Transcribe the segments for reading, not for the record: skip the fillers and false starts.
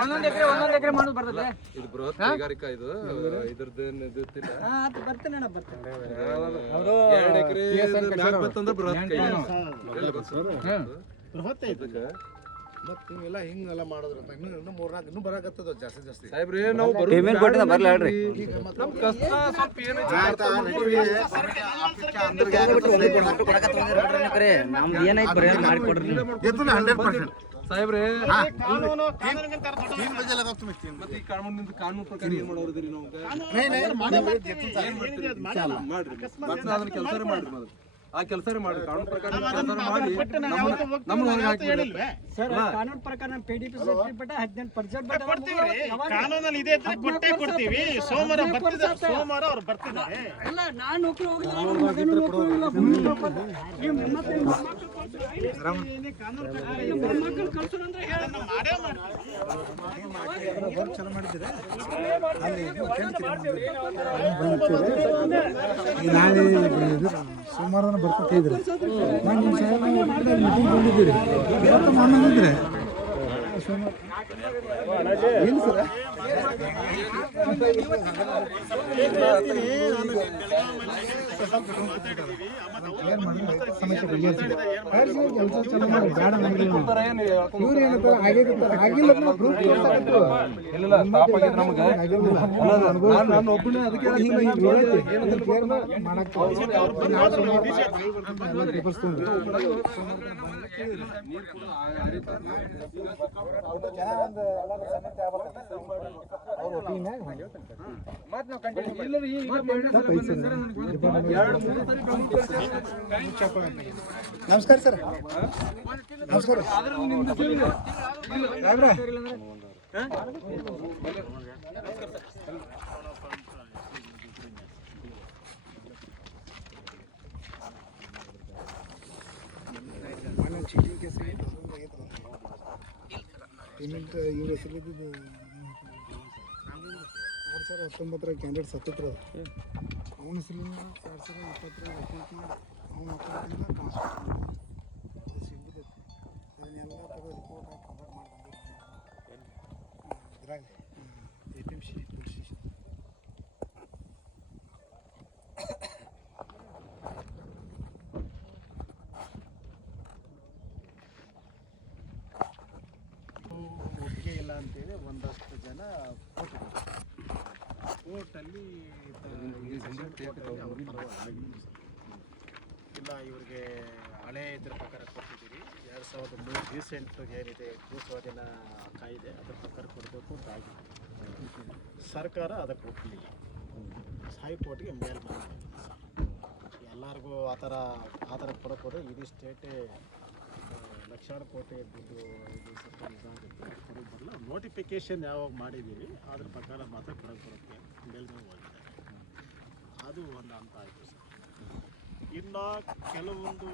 ಒಂದೊಂದು ಎಕರೆ ಮಾಡೋದು ಬರ್ತದೆ. ಇದು ಬೃಹತ್ ಕೈಗಾರಿಕಾ ಇದು ಇದ್ರದ್ದೇನು ಇದು ಇರ್ತಿಲ್ಲ. ಬರ್ತೇನೆ ಎರಡು ಎಕರೆ ಮ್ಯಾಗ್ ಬತ್ತಂದ್ರೆ ಬೃಹತ್ ಕೈಗಾರಿಕಾ ಬೃಹತ್ ಐತೆ. ಮತ್ತೆ ನೀವೆಲ್ಲ ಹಿಂಗೆಲ್ಲ ಮಾಡೋದ್ರ ಇನ್ನು ಮೂರ್ನಾಲ್ಕು ಇನ್ನೂ ಬರಾಕತ್ತದ ಜಾಸ್ತಿ ಸಾಹೇಬ್ರಿ ನಾವು ಪೇಮೆಂಟ್ ಕೊಟ್ಟಿದ್ದ ಬರಲ್ಲ ಹೇಳ್ರಿ. ನಮ್ಮ ಕಷ್ಟ ಸ್ವಲ್ಪ ನಮ್ದು ಏನಾಯ್ತು ಬರೀ ಮಾಡಿಕೊಡ್ರಿ ಸಾಹೇಬ್ರೆ ಮತ್ತೆ ಈ ಕಾನೂನು ಪ್ರಕಾರ ಏನ್ ಮಾಡೋದ್ರಿ ನಾವು ಮಾಡ್ರಿ ಅದನ್ನ ಕೆಲಸ ಮಾಡ್ರಿ ಮೊದಲು ಆ ಕೆಲಸ ಮಾಡ್ರಿ ಕಾನೂನು ಪ್ರಕಾರ ಸರ್ ಕಾನೂನು ಪ್ರಕಾರ ನಮ್ಮ PDP ಸರ್ಟಿಫಿಕೇಟ್ 18% ಕಾನೂನಲ್ಲಿ ಇದೆ ಅಂತ ಕೊಟ್ಟೇ ಕೊಡ್ತೀವಿ. ಸೋಮವಾರ ಅವ್ರು ಬರ್ತಿದ್ದಾರೆ. ಅಲ್ಲ ನಾನು ನೌಕರಿ ಹೋಗಿಲ್ಲ, ನನ್ನ ಮಗನೂ ನೌಕರಿ ಹೋಗಿಲ್ಲ, ನೀವು ಮೊಮ್ಮಕ್ಕಳು ಕಳ್ಸೋಣ ಅಂದ್ರೆ ಹೇಳೋಣ ಮಾಡೇ ಚಲೋ ಮಾಡಿದ್ದೀರಾ ಸೋಮವಾರ ಬರ್ತಾ ಇದ್ರೆ ನಾನು ನಿಮ್ಮ ಸಾಹೇಬ್ ಮೀಟಿಂಗ್ ಬಂದಿದ್ದೀರಿ ಇವತ್ತು ಮಾನಂದಿದ್ರೆ ಏನು ಸರ್ ಏನು ಮಾಡಿ ಸಮಸ್ಯೆ ಬಗೆಹರಿಸಿ ಕೆಲಸ ಚಲೋ ಮಾಡಿ ಬೇಡ ನಮಗೆ ಇವ್ರು ಏನಪ್ಪ ಆಗಿಲ್ಲ ಗ್ರೂಪ್ ನಾನು ಒಬ್ಬನೇ ಅದಕ್ಕೆ ನಮಸ್ಕಾರ ಸರ್ ನಮಸ್ಕಾರ ಪೇಮೆಂಟ್ ಇವ್ರ ಹೆಸರಿದ್ದು 2019 ಕ್ಯಾಂಡಿಡೇಟ್ ಸತ್ತಿದ್ರು ಅವನ ಹೆಸರಿಂದ 2020 ಅವನ ಅಕೌಂಟಿಂದ ಟ್ರಾನ್ಸ್ಫರ್ ಸಿಗ್ಬಿದ್ದೈತಿ. ಅದನ್ನೆಲ್ಲ ತಗೋ ರಿಪೋರ್ಟ್ ಹಾಕಿ ಕವರ್ ಮಾಡಿ ಬಂದಿದ್ದೆ ಇದ್ರಾಗ APMC ಪೊಲೀಸ್ ಸ್ಟೇಷನ್. ಒಪ್ಪಿಗೆ ಇಲ್ಲ ಅಂತೇಳಿ ಒಂದಷ್ಟು ಜನ ಕೋರ್ಟಲ್ಲಿ ಇಲ್ಲ ಇವ್ರಿಗೆ ಹಳೆ ಇದ್ರ ಪ್ರಕಾರ ಕೊಟ್ಟಿದ್ದೀರಿ 2003 ರೀಸೆಂಟ್ ಏನಿದೆ ಭೂಸ್ವಾಧೀನ ಕಾಯ್ದೆ ಅದ್ರ ಪ್ರಕಾರ ಕೊಡಬೇಕು ಅಂತ ಆಗಿದೆ. ಸರ್ಕಾರ ಅದಕ್ಕೆ ಒಪ್ಪಲಿಲ್ಲ. ಹೈಕೋರ್ಟ್ಗೆ ಮೇಲ್ಮನವಿ ಎಲ್ಲರಿಗೂ ಆ ಥರ ಕೊಡಕ್ಕೆ ಹೋದರೆ ಇಡೀ ಸ್ಟೇಟೇ ಲಕ್ಷಾಂತರ ಕೋಟಿ ದುಡ್ಡು ಇದು ಸರ್ಕಾರ ಇದಾಗುತ್ತೆ ಕೊಡೋಕೆ ಬರಲ್ಲ. ನೋಟಿಫಿಕೇಶನ್ ಯಾವಾಗ ಮಾಡಿದ್ದೀವಿ ಅದ್ರ ಪ್ರಕಾರ ಮಾತ್ರ ಕೊಡಕ್ಕೆ ಬರುತ್ತೆ ಮೇಲ್ಮನವಿ ಹೋಗಿದ್ದಾರೆ. ಅದು ಒಂದು ಹಂತ ಆಯಿತು ಸರ್. ಇನ್ನು ಕೆಲವೊಂದು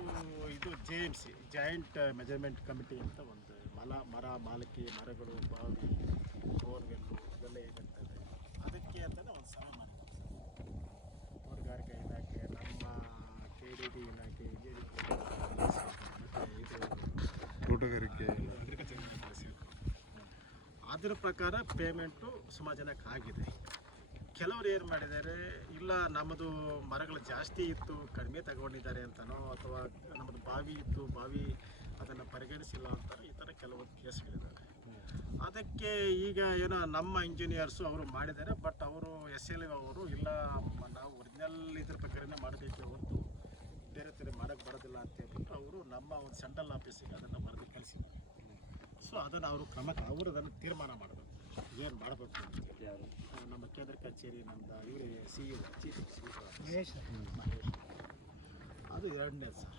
ಇದು JMC ಜಾಯಿಂಟ್ ಮೆಜರ್ಮೆಂಟ್ ಕಮಿಟಿ ಅಂತ ಒಂದು ಮರ ಮಾಲಕಿ ಮರಗಳು ಬಾವಿ ಬೋರ್ವೆಲ್ಲು ಇವೆಲ್ಲ ಏನಿರ್ತದೆ ಅದಕ್ಕೆ ಅಂತಲೇ ಒಂದು ಸಭೆ ಮಾಡಿದ್ದೀವಿ ಸರ್. ತೋಟಗಾರಿಕಾ ಇಲಾಖೆ ನಮ್ಮ KDD ಇಲಾಖೆ ಇದು ತೋಟಗಾರಿಕೆ ಅದ್ರ ಪ್ರಕಾರ ಪೇಮೆಂಟು ಸುಮಾರು ಜನಕ್ಕೆ ಆಗಿದೆ. ಕೆಲವರು ಏನು ಮಾಡಿದ್ದಾರೆ, ಇಲ್ಲ ನಮ್ಮದು ಮರಗಳು ಜಾಸ್ತಿ ಇತ್ತು ಕಡಿಮೆ ತಗೊಂಡಿದ್ದಾರೆ ಅಂತನೋ ಅಥವಾ ನಮ್ಮದು ಬಾವಿ ಇತ್ತು ಬಾವಿ ಅದನ್ನು ಪರಿಗಣಿಸಿಲ್ಲ ಅಂತಾರೋ ಈ ಥರ ಕೆಲವೊಂದು ಕೇಸ್ಗಳಿದ್ದಾವೆ. ಅದಕ್ಕೆ ಈಗ ಏನೋ ನಮ್ಮ ಇಂಜಿನಿಯರ್ಸು ಅವರು ಮಾಡಿದ್ದಾರೆ. ಬಟ್ ಅವರು SL ಅವರು ಇಲ್ಲ ನಾವು ಒರಿಜಿನಲ್ ಇದ್ರ ಪ್ರಕಾರನೇ ಮಾಡಬೇಕೆ ಹೊರತು ಬೇರೆ ಮಾಡೋಕ್ಕೆ ಬರೋದಿಲ್ಲ ಅಂತ ಹೇಳ್ಬಿಟ್ಟು ಅವರು ನಮ್ಮ ಒಂದು ಸೆಂಟ್ರಲ್ ಆಫೀಸಿಗೆ ಅದನ್ನು ವರದಿ ಕಳಿಸಿದ್ದಾರೆ. ಸೊ ಅದನ್ನು ಅವರು ಅವರು ಅದನ್ನು ತೀರ್ಮಾನ ಮಾಡಬೇಕು ಏನು ಮಾಡಬೇಕು ಅಂತೇಳಿ. ನಮ್ಮ ಕೇಂದ್ರ ಕಚೇರಿ ನಮ್ಮದು ಇವರೇ CEO ಮಹೇಶ್ ಅದು ಎರಡನೇದು ಸರ್.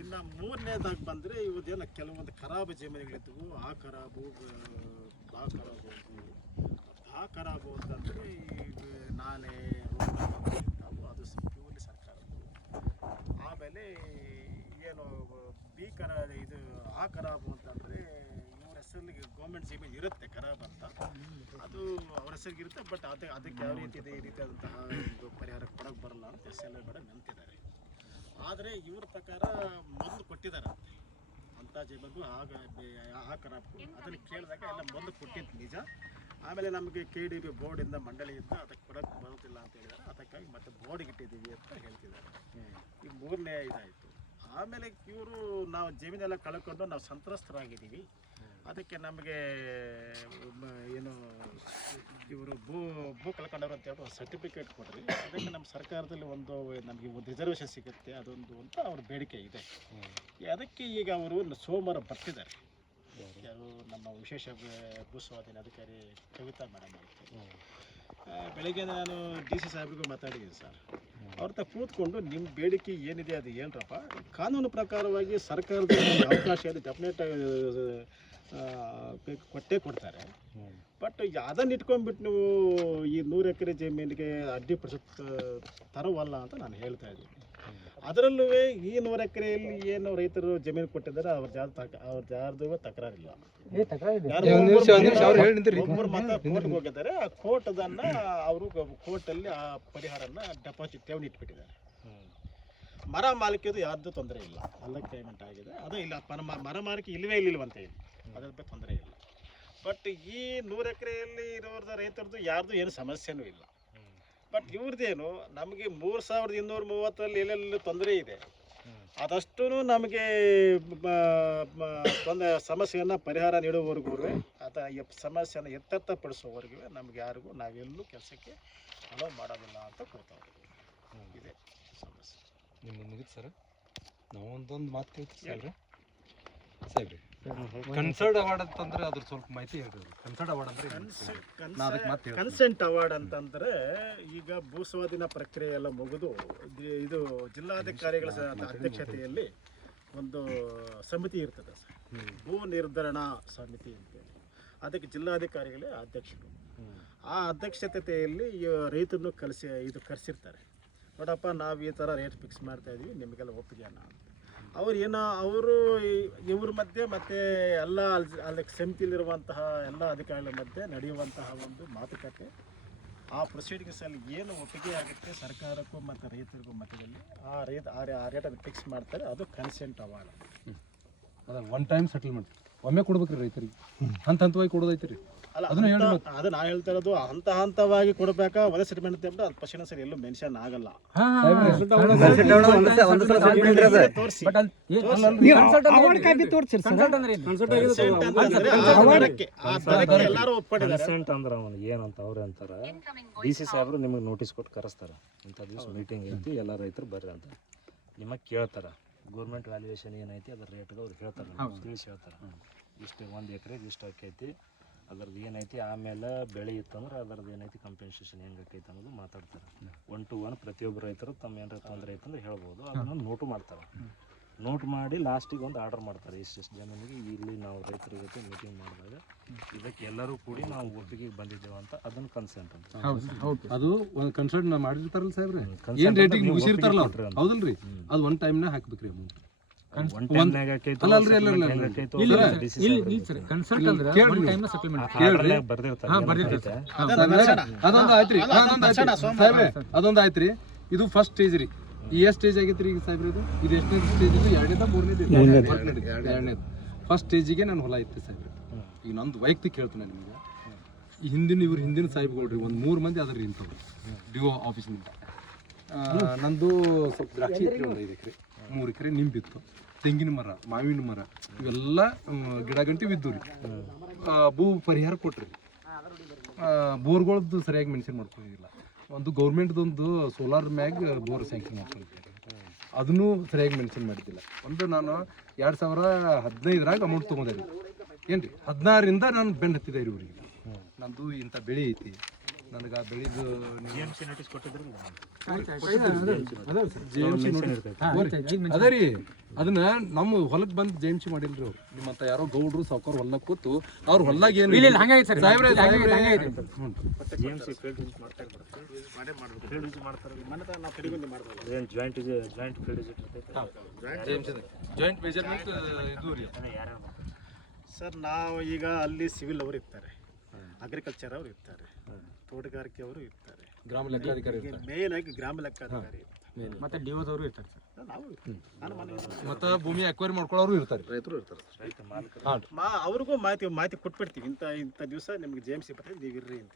ಇನ್ನು ಮೂರನೇದಾಗಿ ಬಂದರೆ ಇವತ್ತೇನು ಕೆಲವೊಂದು ಖರಾಬು ಜಮೀನುಗಳಿದ್ದವು. ಆ ಖರಾಬು ಅಂತಂದರೆ ಈಗ ನಾಲೆ ರೋಡ್ ಅದು ಪ್ಯೂರ್ಲಿ ಸರ್ಕಾರದ್ದು. ಆಮೇಲೆ ಏನು ಇದು ಆ ಖರಾಬು ಅಂತಂದರೆ ಇವ್ರ ಹೆಸರಿಗೆ ಗೌರ್ಮೆಂಟ್ ಜಮೀನು ಇರುತ್ತೆ ಖರಾಬ್ ಅಂತ, ಅದು ಅವ್ರ ಹೆಸರಿಗೆ ಇರುತ್ತೆ. ಬಟ್ ಅದಕ್ಕೆ ಯಾವ ರೀತಿ ಇದೆ ಈ ರೀತಿಯಾದಂತಹ ಒಂದು ಪರಿಹಾರ ಕೊಡೋಕ್ಕೆ ಬರಲ್ಲ ಅಂತ SL ಬೇಡ ನಿಂತಿದ್ದಾರೆ. ಆದರೆ ಇವ್ರ ಪ್ರಕಾರ ಮೊದಲು ಕೊಟ್ಟಿದ್ದಾರೆ ಅಂತ ಅಂದಾಜು ಬಂದು ಆಗ ಹಾಕರಾಕು ಅದನ್ನು ಕೇಳಿದಾಗ ಎಲ್ಲ ಮೊದಲು ಕೊಟ್ಟಿದ್ದು ನಿಜ. ಆಮೇಲೆ ನಮಗೆ KDB ಬೋರ್ಡಿಂದ ಮಂಡಳಿಯಿಂದ ಅದಕ್ಕೆ ಕೊಡೋಕ್ಕೆ ಬರೋದಿಲ್ಲ ಅಂತ ಹೇಳಿದ್ದಾರೆ. ಅದಕ್ಕಾಗಿ ಮತ್ತೆ ಬೋರ್ಡಿಗೆ ಇಟ್ಟಿದ್ದೀವಿ ಅಂತ ಹೇಳ್ತಿದ್ದಾರೆ. ಈ 3ನೇ ಇದಾಯಿತು. ಆಮೇಲೆ ಇವರು ನಾವು ಜಮೀನೆಲ್ಲ ಕಳ್ಕೊಂಡು ನಾವು ಸಂತ್ರಸ್ತರಾಗಿದ್ದೀವಿ. ಅದಕ್ಕೆ ನಮಗೆ ಏನು ಇವರು ಭೂ ಕಳ್ಕೊಂಡವ್ರು ಅಂತ ಹೇಳಿ ಸರ್ಟಿಫಿಕೇಟ್ ಕೊಡ್ರಿ, ಅದಕ್ಕೆ ನಮ್ಮ ಸರ್ಕಾರದಲ್ಲಿ ನಮಗೆ ಒಂದು ರಿಸರ್ವೇಷನ್ ಸಿಗುತ್ತೆ ಅದೊಂದು ಅಂತ ಅವ್ರ ಬೇಡಿಕೆ ಇದೆ. ಅದಕ್ಕೆ ಈಗ ಅವರು ಸೋಮವಾರ ಬರ್ತಿದ್ದಾರೆ. ಯಾರು ನಮ್ಮ ವಿಶೇಷ ಭೂಸ್ವಾಧೀನ ಅಧಿಕಾರಿ ಕವಿತಾ ಮೇಡಮ್ ಅಂತ. ಬೆಳಗ್ಗೆ ನಾನು DC ಸಾಹೇಬ್ರಿಗೂ ಮಾತಾಡಿದ್ದೀನಿ ಸರ್. ಅವ್ರ ಹತ್ರ ಕೂತ್ಕೊಂಡು ನಿಮ್ಮ ಬೇಡಿಕೆ ಏನಿದೆ ಅದು ಹೇಳ್ರಪ್ಪ, ಕಾನೂನು ಪ್ರಕಾರವಾಗಿ ಸರ್ಕಾರದ ಅವಕಾಶ ಇದೆ, ಡೆಫಿನೆಟ್ ಕೊಟ್ಟೇ ಕೊಡ್ತಾರೆ. ಬಟ್ ಅದನ್ನು ಇಟ್ಕೊಂಡ್ಬಿಟ್ಟು ನೀವು ಈ 100 ಎಕರೆ ಜಮೀನಿಗೆ ಅಡ್ಡಿಪಡಿಸುತ್ತ ತರವಲ್ಲ ಅಂತ ನಾನು ಹೇಳ್ತಾ ಇದ್ದೀನಿ. ಅದರಲ್ಲೂ ಈ 100 ಎಕರೆಯಲ್ಲಿ ಏನು ರೈತರು ಜಮೀನು ಕೊಟ್ಟಿದ್ದಾರೆ ಅವ್ರ ಯಾರ್ದು ತಕರಾರಿಲ್ಲ. ಒಬ್ಬರು ಮಾತ್ರ ಕೋರ್ಟ್ಗೆ ಹೋಗಿದ್ದಾರೆ. ಆ ಕೋರ್ಟ್ ಅದನ್ನು ಅವರು ಕೋರ್ಟಲ್ಲಿ ಆ ಪರಿಹಾರನ ಡೆಪಾಸಿಟ್ ಠೇವಣಿ ಇಟ್ಬಿಟ್ಟಿದ್ದಾರೆ. ಮರ ಮಾಲಿಕೆದು ಯಾರ್ದು ತೊಂದರೆ ಇಲ್ಲ, ಎಲ್ಲ ಪೇಮೆಂಟ್ ಆಗಿದೆ. ಅದು ಇಲ್ಲ ಮರ ಮಾಲಿಕೆ ಇಲ್ಲವೇ ಇಲ್ಲಿಲ್ವಂತ ಹೇಳಿ ಅದ್ರ ಬಗ್ಗೆ ತೊಂದರೆ ಇಲ್ಲ. ಬಟ್ ಈ 100 ಎಕರೆಯಲ್ಲಿ ಇರೋರ್ದು ರೈತರದ್ದು ಯಾರ್ದು ಏನು ಸಮಸ್ಯೆನೂ ಇಲ್ಲ. ಬಟ್ ಇವ್ರದ್ದೇನು ನಮಗೆ 3230 ಎಲ್ಲೆಲ್ಲಿ ತೊಂದರೆ ಇದೆ ಅದಷ್ಟು ನಮಗೆ ಸಮಸ್ಯೆಯನ್ನು ಪರಿಹಾರ ನೀಡುವವರೆಗೂ ಸಮಸ್ಯೆಯನ್ನು ಎತ್ತರ್ಥಪಡಿಸೋವರೆಗೂ ನಮ್ಗೆ ಯಾರಿಗೂ ನಾವೆಲ್ಲೂ ಕೆಲಸಕ್ಕೆ ಅಲೋ ಮಾಡೋದಿಲ್ಲ ಅಂತ ಕೊಡ್ತಾವೆ. ಇದೆ ಸಮಸ್ಯೆ. ನಿಮ್ಮ ಮುಗಿತು ಸರ್. ನಾವು ಒಂದೊಂದು ಮಾತು ಕೇಳ್ತೀವಿ ಸಾಹೇಬ್ರಿ. ಕನ್ಸರ್ಟ್ ಅವಾರ್ಡ್ ಅಂತಂದ್ರೆ ಅದ್ರ ಸ್ವಲ್ಪ ಮಾಹಿತಿ ಹೇಳ್ರಿ. ಕನ್ಸರ್ಟ್ ಅವಾರ್ಡ್ ಅಂದ್ರೆ ಕನ್ಸೆಂಟ್ ಅವಾರ್ಡ್ ಅಂತಂದ್ರೆ ಈಗ ಭೂಸ್ವಾಧೀನ ಪ್ರಕ್ರಿಯೆ ಎಲ್ಲ ಮುಗಿದು ಇದು ಜಿಲ್ಲಾಧಿಕಾರಿಗಳ ಅಧ್ಯಕ್ಷತೆಯಲ್ಲಿ ಒಂದು ಸಮಿತಿ ಇರ್ತದೆ ಸರ್, ಭೂ ನಿರ್ಧರಣಾ ಸಮಿತಿ ಅಂತೇಳಿ. ಅದಕ್ಕೆ ಜಿಲ್ಲಾಧಿಕಾರಿಗಳೇ ಅಧ್ಯಕ್ಷರು. ಆ ಅಧ್ಯಕ್ಷತೆಯಲ್ಲಿ ರೈತರನ್ನು ಕರೆಸಿರ್ತಾರೆ. ನೋಡಪ್ಪ ನಾವು ಈ ಥರ ರೇಟ್ ಫಿಕ್ಸ್ ಮಾಡ್ತಾ ಇದೀವಿ, ನಿಮಗೆಲ್ಲ ಒಪ್ಪಿಗೆನ ಅಂತ. ಅವರು ಇವ್ರ ಮಧ್ಯೆ ಮತ್ತು ಎಲ್ಲ ಅದಕ್ಕೆ ಸಮಿತಿಲಿರುವಂತಹ ಎಲ್ಲ ಅಧಿಕಾರಿಗಳ ಮಧ್ಯೆ ನಡೆಯುವಂತಹ ಒಂದು ಮಾತುಕತೆ, ಆ ಪ್ರೊಸೀಡಿಂಗ್ಸಲ್ಲಿ ಏನು ಒಪ್ಪಿಗೆ ಆಗುತ್ತೆ ಸರ್ಕಾರಕ್ಕೂ ಮತ್ತು ರೈತರಿಗೂ ಮಧ್ಯದಲ್ಲಿ ಆ ರೇಟನ್ನು ಫಿಕ್ಸ್ ಮಾಡ್ತಾರೆ. ಅದು ಕನ್ಸೆಂಟ್ ಅವಾರ್ಡ್. ಅದ ಒನ್ ಟೈಮ್ ಸೆಟಲ್ಮೆಂಟ್ ಒಮ್ಮೆ ಕೊಡ್ಬೇಕ್ರಿ ರೈತರಿಗೆ, ಹಂತವಾಗಿ ಕೊಡೋದೈತಿ ರೀ. ಅಲ್ಲ ಅದು ನಾ ಹೇಳ್ತಾ ಇರೋದು ಹಂತವಾಗಿ ಕೊಡಬೇಕಾ ಒಂದೇ ಸೆಟಲ್ಮೆಂಟ್ ಅಂತ ಅದು ಫಸ್ಟ್ ಸರಿ ಎಲ್ಲೂ ಮೆನ್ಷನ್ ಆಗಲ್ಲ. ಎಲ್ಲರೂ ಒಪ್ಪಿದ್ದಾರೆ. ಅಂದ್ರೆ ಅವನಿಗೆ ಏನಂತ ಅವ್ರು ಅಂತಾರೆ, DC ಸಾಹೇಬ್ರು ನಿಮಗೆ ನೋಟಿಸ್ ಕೊಟ್ಟು ಕರೆಸ್ತಾರೆ, ಇಂಥ ದಿವಸ ಮೀಟಿಂಗ್ ಐತಿ ಎಲ್ಲ ರೈತರು ಬರ್ರಿ ಅಂತ ನಿಮಗೆ ಕೇಳ್ತಾರೆ. ಗೌರ್ಮೆಂಟ್ ವ್ಯಾಲ್ಯೂಯೇಷನ್ ಏನೈತಿ ಅದ್ರ ರೇಟ್ಗೆ ಅವ್ರು ಹೇಳ್ತಾರೆ, ತಿಳಿಸಿ ಹೇಳ್ತಾರೆ. ಇಷ್ಟು 1 ಎಕರೆಗೆ ಇಷ್ಟು ಆಕೈತಿ, ಅದ್ರದ್ದು ಏನೈತಿ, ಆಮೇಲೆ ಬೆಳೆ ಇತ್ತಂದ್ರೆ ಅದ್ರದ್ದು ಏನೈತಿ ಕಂಪೆನ್ಸೇಷನ್ ಹೆಂಗೆ ಆಕೈತಿ ಅನ್ನೋದು ಮಾತಾಡ್ತಾರೆ. 1 to 1 ಪ್ರತಿಯೊಬ್ಬರು ರೈತರು ತಮ್ಮ ಏನಾರ ತೊಂದರೆ ಐತಂದ್ರೆ ಹೇಳ್ಬೋದು. ಅದನ್ನು ನೋಟು ಮಾಡ್ತಾರೆ. ನೋಟ್ ಮಾಡಿ ಲಾಸ್ಟಿಗೆ ಒಂದು ಆರ್ಡರ್ ಮಾಡ್ತಾರೆ, ಇಷ್ಟಿಷ್ಟು ಜಮೀನಿಗೆ ಇಲ್ಲಿ ನಾವು ರೈತರ ಜೊತೆ ಮೀಟಿಂಗ್ ಮಾಡಿದಾಗ ಇದಕ್ಕೆ ಎಲ್ಲರೂ ಕೂಡಿ ನಾವು ಒಪ್ಪಿಗೆಗೆ ಬಂದಿದ್ದೇವೆ ಅಂತ ಅದನ್ನು ಕನ್ಸೆಂಟ್ ಅಂತ. ಅದು ಒಂದು ಕನ್ಸಲ್ಟ್ ಮಾಡಿರ್ತಾರಲ್ಲ ಸಾಹೇಬ್ರೆ, ಏನು ರೇಟಿಗೆ ಮುಗಿಸಿರ್ತಾರಲ್ಲ ಹೌದಲ್ರಿ, ಅದು ಒನ್ ಟೈಮ್ನಾಗ ಹಾಕ್ಬೇಕ್ರಿ ಅಮೌಂಟ್. ಅದೊಂದು ಆಯ್ತ್ರಿ. ಇದು ಫಸ್ಟ್ ಸ್ಟೇಜ್ ರೀ. ಎಷ್ಟು ಸ್ಟೇಜ್ ಆಗೈತ್ರಿ ಈಗ ಸಾಹೇಬ್ರಿ? ಇದು ಎಷ್ಟನೇ ಸ್ಟೇಜ್? ಇದು 2ನೇದು. ಫಸ್ಟ್ ಸ್ಟೇಜಿಗೆ ನಾನು ಹೊಲ ಇತ್ತು ಸಾಹೇಬ್ರಿ. ಈಗ ನಂದು ವೈಯಕ್ತಿಕ ಹೇಳ್ತೀನಿ ನಿಮಗೆ, ಈ ಹಿಂದಿನ ಸಾಹೇಬ್ಗಳ್ರಿ ಒಂದು 3 ಮಂದಿ ಅದ್ರಿ ಇಂಥವ್ರು DO ಆಫೀಸ್ನಿಂದ. ನಂದು ಸ್ವಲ್ಪ ದ್ರಾಕ್ಷಿ ಇತ್ತು, 1 5 ಎಕರೆ, 3 ಎಕರೆ ನಿಂಬಿತ್ತು, ತೆಂಗಿನ ಮರ, ಮಾವಿನ ಮರ, ಇವೆಲ್ಲ ಗಿಡ ಗಂಟಿ ಬಿದ್ದು ರೀ. ಭೂ ಪರಿಹಾರ ಕೊಟ್ರಿ. ಬೋರ್ಗಳದ್ದು ಸರಿಯಾಗಿ ಮೆನ್ಷನ್ ಮಾಡ್ಕೊಂಡಿಲ್ಲ. ಒಂದು ಗೌರ್ಮೆಂಟ್ದೊಂದು ಸೋಲಾರ್ ಮ್ಯಾಗ್ ಬೋರ್ ಸ್ಯಾಂಕ್ಷನ್ ಮಾಡ್ಕೊಂಡಿದ್ದೆ, ಅದನ್ನು ಸರಿಯಾಗಿ ಮೆನ್ಷನ್ ಮಾಡಿದ್ದಿಲ್ಲ. ಒಂದು ನಾನು 2015ರಾಗ ಅಮೌಂಟ್ ತೊಗೊಂಡೆ ರೀ. ಏನು ರೀ 16ರಿಂದ ನಾನು ಬೆನ್ನು ಹತ್ತಿದೆ ರೀ ಊರಿಗೆ. ನಂದು ಇಂಥ ಬೆಳೆ ಐತಿ, ನನಗೆ ಆ ಬೆಳೆದು ಅದೇ ರೀ. ಅದನ್ನ ನಮ್ಮ ಹೊಲಕ್ಕೆ ಬಂದು JMC ಮಾಡಿಲ್ರಿ ಅವ್ರು. ನಿಮ್ಮಂತ ಯಾರೋ ಗೌಡ್ರು ಸಾವ್ಕಾರ ಹೊಲ ಕೂತು ಅವ್ರ ಹೊಲ್ದಾಗ ಏನು ಜಾಯಿಂಟ್ ಮೆಜರ್ಮೆಂಟ್ ಇದು ರೀ. ಸರ್ ನಾವು ಈಗ ಅಲ್ಲಿ ಸಿವಿಲ್ ಅವರು ಇರ್ತಾರೆ, ಅಗ್ರಿಕಲ್ಚರ್ ಅವರು ಇರ್ತಾರೆ, ತೋಟಗಾರಿಕೆ ಅವರು ಇರ್ತಾರೆ, ಗ್ರಾಮ ಲೆಕ್ಕಾಧಿಕಾರಿ, ಮೇನ್ ಆಗಿ ಗ್ರಾಮ ಲೆಕ್ಕಾಧಿಕಾರಿ, ಮತ್ತೆ DOದವರು ಇರ್ತಾರೆ ಸರ್. ನಾವು ನಾನು ಮನೆ ಮತ್ತು ಭೂಮಿ ಅಕ್ವೈರಿ ಮಾಡ್ಕೊಳ್ಳೋರು ಇರ್ತಾರೆ, ರೈತರು ಇರ್ತಾರೆ. ಅವ್ರಿಗೂ ಮಾಹಿತಿ ಕೊಟ್ಬಿಡ್ತೀವಿ, ಇಂಥ ದಿವಸ ನಿಮ್ಗೆ JMC ಬರ್ತದೆ, ನೀವು ಇರ್ರಿ ಅಂತ.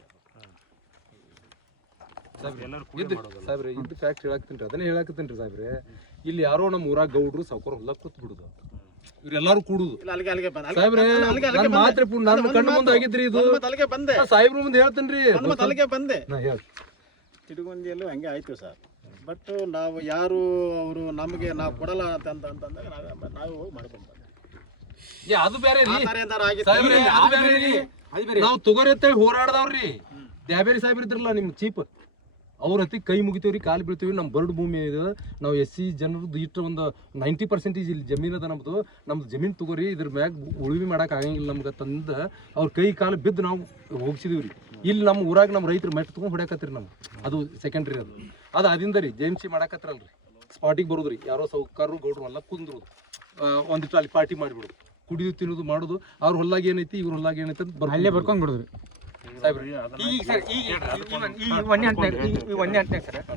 ಸಾಹೇಬ್ರೆ ಇದು ಫ್ಯಾಕ್ಟ್ ಹೇಳಾಕ್ತೀನಿ ರೀ, ಅದನ್ನೇ ಹೇಳಾಕತ್ತೀನಿ ರೀ ಸಾಹೇಬ್ರೆ. ಇಲ್ಲಿ ಯಾರೋ ನಮ್ಮ ಊರಾಗ ಗೌಡ್ರು ಸಾವ್ಕಾರ ಹೊಲ ಕೂತ್ ಬಿಡುದು, ಇವ್ರೆಲ್ಲಾರು ಕೂಡುದು. ಸಾಹೇಬ್ರೆ ನನ್ನ ಮಾತ್ರ ನನ್ನ ಕಣ್ಣು ಮುಂದೆ ಆಗಿದ್ರಿ ಇದು. ಅಲ್ಲಿಗೆ ಬಂದೆ ಸಾಹೇಬ್ರ ಮುಂದೆ ಹೇಳ್ತೇನ್ರಿ, ಅಲ್ಲಿಗೆ ಬಂದೆ. ಹೇಳಿ. ತಿರುಗುಂದಿಯಲ್ಲೂ ಹಂಗೆ ಆಯ್ತು ಸರ್. ಬಟ್ ನಾವು ಯಾರು ಅವರು ನಮಗೆ ನಾವು ಕೊಡಲ್ಲ ಅಂತಂದಾಗ ನಾವು ಹೋಗಿ ಮಾಡ್ಕೊಂಡು ಅದು ಬೇರೆ ರೀ ಸಾಹೇಬ್ರೆ, ಅದು ಬೇರೆ ರೀ. ನಾವು ತಗೋರಿ ಅಂತ ಹೋರಾಡ್ದವ್ರಿ. ದ್ಯಾಬೇರಿ ಸಾಹೇಬ್ರ ಇದ್ರಲ್ಲ ನಿಮ್ಮ ಚೀಪ್, ಅವ್ರ ಹತ್ತಿ ಕೈ ಮುಗಿತೀವ್ರಿ, ಕಾಲು ಬೀಳ್ತೀವಿ. ನಮ್ಮ ಬರಡು ಭೂಮಿ ಇದೆ, ನಾವು SC ಜನರದ್ದು ಇಷ್ಟು ಒಂದು 90% ಇಲ್ಲಿ ಜಮೀನು ಅದ ನಮ್ದು ಜಮೀನು ತಗೋರಿ, ಇದ್ರ ಮ್ಯಾಗ ಉಳುಮೆ ಮಾಡಕ್ಕೆ ಆಗಂಗಿಲ್ಲ ನಮ್ಗೆ ತಂದು ಅವ್ರ ಕೈ ಕಾಲು ಬಿದ್ದು ನಾವು ಹೋಗ್ಸಿದೀವಿ ರೀ. ಇಲ್ಲಿ ನಮ್ಮ ಊರಾಗ ನಮ್ಮ ರೈತರು ಮೆಟ್ಟು ತೊಗೊಂಡು ಹೊಡ್ಯಾಕತ್ರಿ ನಮ್ಗೆ, ಅದು ಸೆಕೆಂಡ್ರಿ. ಅದು ಅದಿಂದ ರೀ JMC ಮಾಡಾಕತ್ರಲ್ರಿ, ಸ್ಪಾಟಿಗೆ ಬರೋದು ರೀ. ಯಾರೋ ಸೌಕಾರರು ಗೌಡ್ರು ಎಲ್ಲ ಕುಂದ್ರು ಒಂದಿಟ್ಟು ಅಲ್ಲಿ ಪಾರ್ಟಿ ಮಾಡಿಬಿಡೋದು, ಕುಡಿದು ತಿನ್ನೋದು ಮಾಡೋದು. ಅವ್ರ ಹೊಲ್ಲಾಗ ಏನೈತಿ ಇವ್ರ ಹೊಲ್ಲಾಗ ಏನೈತಿ ಅಂತ ಅಲ್ಲೇ ಬರ್ಕೊಂಡು ಬಿಡೋದು ರೀ.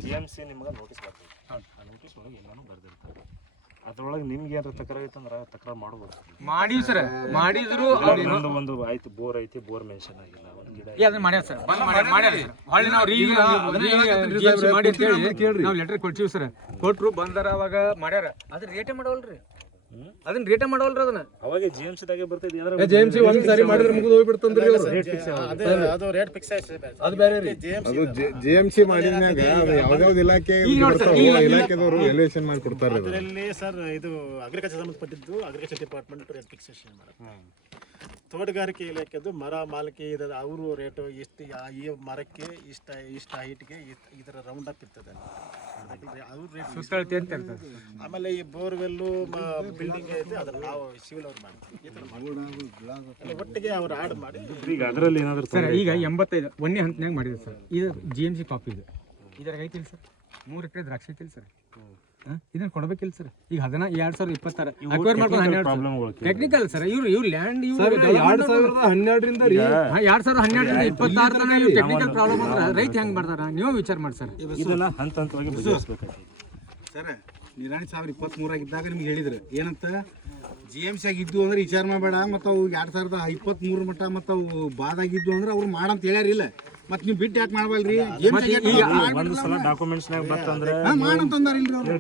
JMC ನಿಮ್ಗೆ ನೋಟಿಸ್ ಬರ್ತದೆ, ಆ ನೋಟಿಸ್ ಒಳಗೆ ಎಲ್ಲಾನು ಬರ್ದಿರ್ತಾರೆ. ಅದ್ರೊಳಗೆ ನಿಮ್ಗೆ ಏನಾರ ತಕರಾರು ಐತಂದ್ರೆ ತಕರಾರು ಮಾಡ್ಬೋದು. ಮಾಡಿ ಸರ್, ಮಾಡಿದ್ರು ಒಂದು ಆಯ್ತು ಬೋರ್ ಐತಿ, ಬೋರ್ ಮೆನ್ಷನ್ ಆಗಿಲ್ಲ, ಒಂದು ಗಿಡ ಅದನ್ನ ಮಾಡ್ಯಾರ ಸರ್, ಹೊಳ್ಳಿ ನಾವು ಲೆಟರ್ ಕೊಡ್ತೀವಿ ಸರ್, ಕೊಟ್ರು ಬಂದಾರ ಅವಾಗ ಮಾಡ್ಯಾರ. ಅದ್ರ ರೇಟೇ ಮಾಡವಲ್ರಿ, ಅದನ್ನ ರೇಟೇ ಮಾಡವಲ್ರಿ. ಅದನ್ನ ಅವಾಗ JMC ದಾಗೆ ಬರ್ತೈತಿ. JMC ಒಂದ್ ಸಾರಿ ಮಾಡಿದ್ರೆ ಮುಗಿದು ಹೋಗ್ಬಿಡ್ತಂದ್ರಿ. ಅದು ರೇಟ್ ಫಿಕ್ಸ್ ಆಯ್ತು. ಅದು ಬೇರೆ ರೀ. ಅದು JMC ಮಾಡಿದ್ಮ್ಯಾಗ ಅದು ಯಾವ್ದಾವ್ದು ಇಲಾಖೆ ಇಲಾಖೆದವರು ಎಲಿವೇಶನ್ ಮಾಡಿ ಕೊಡ್ತಾರೆ. ಅದರಲ್ಲಿ ಸರ್ ಇದು ಅಗ್ರಿಕಲ್ಚರ್ ಸಂಬಂಧಪಟ್ಟಿದ್ದು ಅಗ್ರಿಕಲ್ಚರ್ ಡಿಪಾರ್ಟ್ಮೆಂಟ್ ರೇಟ್ ಫಿಕ್ಸೇಷನ್ ಮಾಡೋದು. ತೋಟಗಾರಿಕೆ ಇಲಾಖೆದು ಮರ ಮಾಲಕಿ ಇರೋದು ಅವರು ರೇಟು ಎಷ್ಟು, ಈ ಮರಕ್ಕೆ ಇಷ್ಟ ಹೈಟ್ಗೆ ಇದರ ರೌಂಡ್ ಅಪ್ ಇರ್ತದೆ, ಅವ್ರ ರೇಟ್. ಆಮೇಲೆ ಈ ಬೋರ್ವೆಲ್ಲು ಬಿಲ್ಡಿಂಗ್ ಐತೆ ಅದನ್ನ ನಾವು ಸಿವಿಲ್ ಅವ್ರು ಮಾಡ್ತೀವಿ, ಒಟ್ಟಿಗೆ ಅವ್ರು ಆಡ್ ಮಾಡಿ. ಈಗ ಅದರಲ್ಲಿ ಏನಾದ್ರು ಸರ್ ಈಗ 85 ಒಂದೇ ಹಂತನಾಗ ಮಾಡಿದೆ ಸರ್. ಇದು JMC ಕಾಪಿ ಇದು, ಇದ್ರಾಗ ಐತಿಲ್ಲ ಸರ್. 3 ಎಕರೆ ದ್ರಾಕ್ಷಿ ಐತಿಲ್ಲ ಸರ್, ಇದನ್ನ ಕೊಡ್ಬೇಕಿಲ್ಲ ಸರ್. ಈಗ 2026 ಅಕ್ವೈರ್ ಮಾಡ್ಕೊಂಡು 12 ಟೆಕ್ನಿಕಲ್ ಸರ್. ಇವ್ರು ಲ್ಯಾಂಡ್ 2012ರಿಂದ ರೀ 2012ರಿಂದ 26 ತನಕ ಇವ್ರು ಟೆಕ್ನಿಕಲ್ ಪ್ರಾಬ್ಲಮ್ ಅಂದ್ರೆ ರೈತ ಹೆಂಗ್ ಮಾಡ್ತಾರ ನೀವು ವಿಚಾರ ಮಾಡಿ ಸರ್. ಇದೆಲ್ಲ ಹಂತ ಹಂತವಾಗಿ ಬಗೆಹರಿಸಬೇಕಾಗ್ತದೆ ಸರ್. ನಿರಾಣಿ ಸಾಹೇಬ್ರು 23 ಇದ್ದಾಗ ನಿಮ್ಗೆ ಹೇಳಿದ್ರು ಏನಂತ, JMC ಆಗಿದ್ದು ಅಂದ್ರೆ ವಿಚಾರ ಮಾಡಬೇಡ, ಮತ್ತು ಅವು 2023 ಮಟ್ಟ ಮತ್ತು ಅವು ಬಾದಾಗಿದ್ದು ಅಂದ್ರೆ ಅವ್ರು ಮಾಡಂತ ಹೇಳ್ಯಾರಿಲ್ಲ. ಮತ್ತೆ ನೀವು ಬಿಟ್ಟು ಯಾಕೆ ಮಾಡಬಲ್ರಿ? ಒಂದು ಸಲ ಡಾಕ್ಯುಮೆಂಟ್ಸ್ನಾಗ ಬರ್ತಂದ್ರೆ ಮಾಡಂತಂದಾರಿಲ್ರಿ ಅವ್ರು.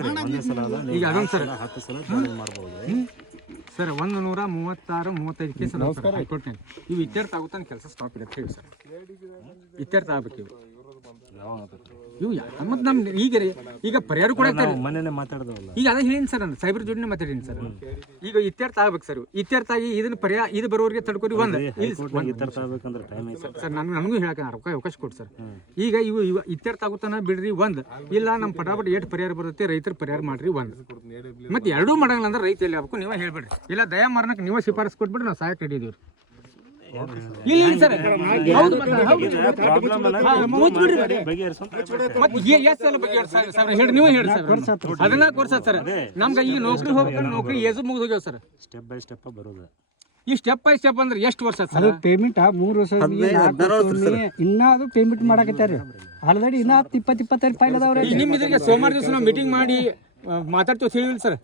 ಈಗ ಅದೊಂದು ಸರ್ 10 ಸಲ ಜಾಯಿನ್ ಮಾಡ್ಬೋದು ಸರ್. 136-35 ಕೇಸ್ ಹೈಕೋರ್ಟ್ನಾಗ ಇವು ಇತ್ಯರ್ಥ ಆಗುತ್ತಾನೆ ಕೆಲಸ ಸ್ಟಾಪ್ ಇದೆ ಅಂತ ಹೇಳಿ ಸರ್. ಇತ್ಯರ್ಥ ಆಗ್ಬೇಕು ಇವು ಮತ್ತೆ ನಮ್ದು ಈಗ ಪರಿಹಾರ ಕೂಡ ಮನೆಯೇ ಮಾತಾಡ್ದವಲ್ಲ. ಈಗ ಅದೇ ಹೇಳಿನಿ ಸರ್, ನಾನು ಸೈಬರ್ ಜೋಡಿನೇ ಮಾತಾಡೀನಿ ಸರ್. ಈಗ ಇತ್ಯರ್ಥ ಆಗ್ಬೇಕು ಸರ್. ಇತ್ಯರ್ಥ ಆಗಿ ಇದನ್ನ ಪರಿಹಾರ ಇದು ಬರೋರಿಗೆ ತಡ್ಕೊರಿ ಇತ್ಯರ್ಥ ಆಗ್ಬೇಕಂದ್ರೆ ಟೈಮ್ ಐತೆ ಸರ್. ನನಗೂ ಹೇಳಕ್ಕೆ ಅವಕಾಶ ಕೊಡಿ ಸರ್. ಈಗ ಇವು ಇತ್ಯರ್ಥ ಆಗುತ್ತಾನ ಬಿಡ್ರಿ ಒಂದು, ಇಲ್ಲ ನಮ್ಮ ಪಟಾಪಟ್ ಎಷ್ಟು ಪರಿಹಾರ ಬರುತ್ತೆ ರೈತರ ಪರಿಹಾರ ಮಾಡ್ರಿ ಒಂದು. ಮತ್ತೆ ಎರಡೂ ಮಾಡಂಗಿಲ್ಲ ಅಂದ್ರೆ ರೈತ ಎಲ್ಲಿ ಆಗ್ಬೇಕು ನೀವೇ ಹೇಳ್ಬೇಡ್ರಿ, ಇಲ್ಲ ದಯಾ ಮಾರನಕ್ಕೆ ನೀವೇ ಶಿಫಾರಸ್ ಕೊಟ್ಬಿಡ್ರಿ, ನಾವು ಸಹಾಯಕ್ಕೆ ಹಿಡಿದೀವಿ. ಇಲ್ಲ ಸರ್ ನೀವು ಹೇಳಿ ಸರ್. 14 ವರ್ಷ ಸರ್ ನಮ್ಗೆ ಈಗ ನೌಕರಿ ಹೋಗ್ಬೇಕು, ನೌಕರಿ ಏಜು ಮುಗಿದು ಹೋಗ್ಯಾವ ಸರ್. ಸ್ಟೆಪ್ ಬೈ ಸ್ಟೆಪ್ ಬರೋದು. ಈ ಸ್ಟೆಪ್ ಬೈ ಸ್ಟೆಪ್ ಅಂದ್ರೆ ಎಷ್ಟು ವರ್ಷ ಸರ್? ಪೇಮೆಂಟ್ 3 ವರ್ಷ ಇನ್ನ ಅದು ಪೇಮೆಂಟ್ ಮಾಡಕತ್ತಾರ. ಆಲ್ರೆಡಿ ಇನ್ನ 20-25 ಫೈಲ್ ಅದಾವ್ರಿ. ನಿಮ್ಮ ಇದ್ರಿಗೆ ಸೋಮವಾರ ದಿವಸ ನಾವು ಮೀಟಿಂಗ್ ಮಾಡಿ ಮಾತಾಡ್ತೀವಿ ತಿಳಿದಿಲ್ಲ ಸರ್.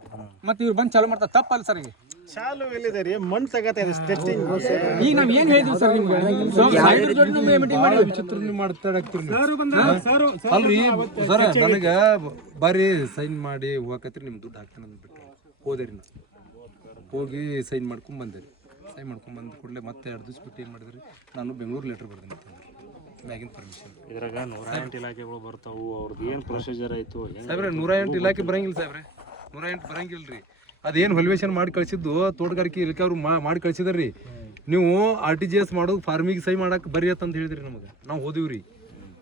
ಮತ್ತೆ ಇವ್ರು ಬಂದು ಚಾಲು ಮಾಡ್ತಾರೆ, ತಪ್ಪಲ್ಲ ಸರ್. ಈಗ ಚಾಲು ಎಲ್ಲಿದೆ ರೀ, ಮಣ್ಣು ತಗತ್ತೆ ಟೆಸ್ಟಿಂಗ್. ಈಗ ನಾವ್ ಏನ್ ಹೇಳಿದ್ವಿ ಸರ್ ನಿಮ್ಗೆ, ಮೀಟಿಂಗ್ ಮಾಡಿ ವಿಚಿತ್ರ ಮಾತಾಡಕ್ತಿರಿ ಅಲ್ರಿ ಸರ್. ನನಗೆ ಬಾರಿ ಸೈನ್ ಮಾಡಿ ಹೋಗಕತ್ರಿ, ನಿಮ್ ದುಡ್ಡು ಹಾಕ್ತಾನೆ ಅಂದ್ಬಿಟ್ರಿ ಹೋದೇರಿ. ನಾ ಹೋಗಿ ಸೈನ್ ಮಾಡ್ಕೊಂಡ್ ಬಂದೇರಿ. ಸೈನ್ ಮಾಡ್ಕೊಂಡ್ ಬಂದ ಕೂಡಲೇ ಮತ್ತೆ 2 ದಿವಸ ಬಿಟ್ಟು ಏನು ಮಾಡಿದ್ರಿ, ನಾನು ಬೆಂಗಳೂರು ಲೆಟರ್ ಬರ್ತೀನಿ ಮ್ಯಾಗಿನ ಪರ್ಮಿಷನ್. ಇದ್ರಾಗ 108 ಇಲಾಖೆಗಳು ಬರ್ತಾವು, ಅವ್ರದ್ದು ಏನು ಪ್ರೊಸೀಜರ್ ಆಯ್ತು ಸಾಹೇಬ್ರೆ? 108 ಇಲಾಖೆ ಬರಂಗಿಲ್ಲ ಸಾಹೇಬ್ರೆ, 108 ಬರಂಗಿಲ್ಲ ರೀ. ಅದೇನು ಹೊಲ್ವೇಷನ್ ಮಾಡಿ ಕಳಿಸಿದ್ದು ತೋಟಗಾರಿಕೆ ಇಲಾಖೆ ಅವ್ರು ಮಾಡಿ ಕಳಿಸಿದಾರ್ರಿ. ನೀವು RTGS ಮಾಡೋದು ಫಾರ್ಮಿಗೆ ಸೈ ಮಾಡಕ್ಕೆ ಬರೀ ಅಂತ ಹೇಳಿದ್ರಿ ನಮಗೆ. ನಾವು ಹೋದಿವ್ರಿ.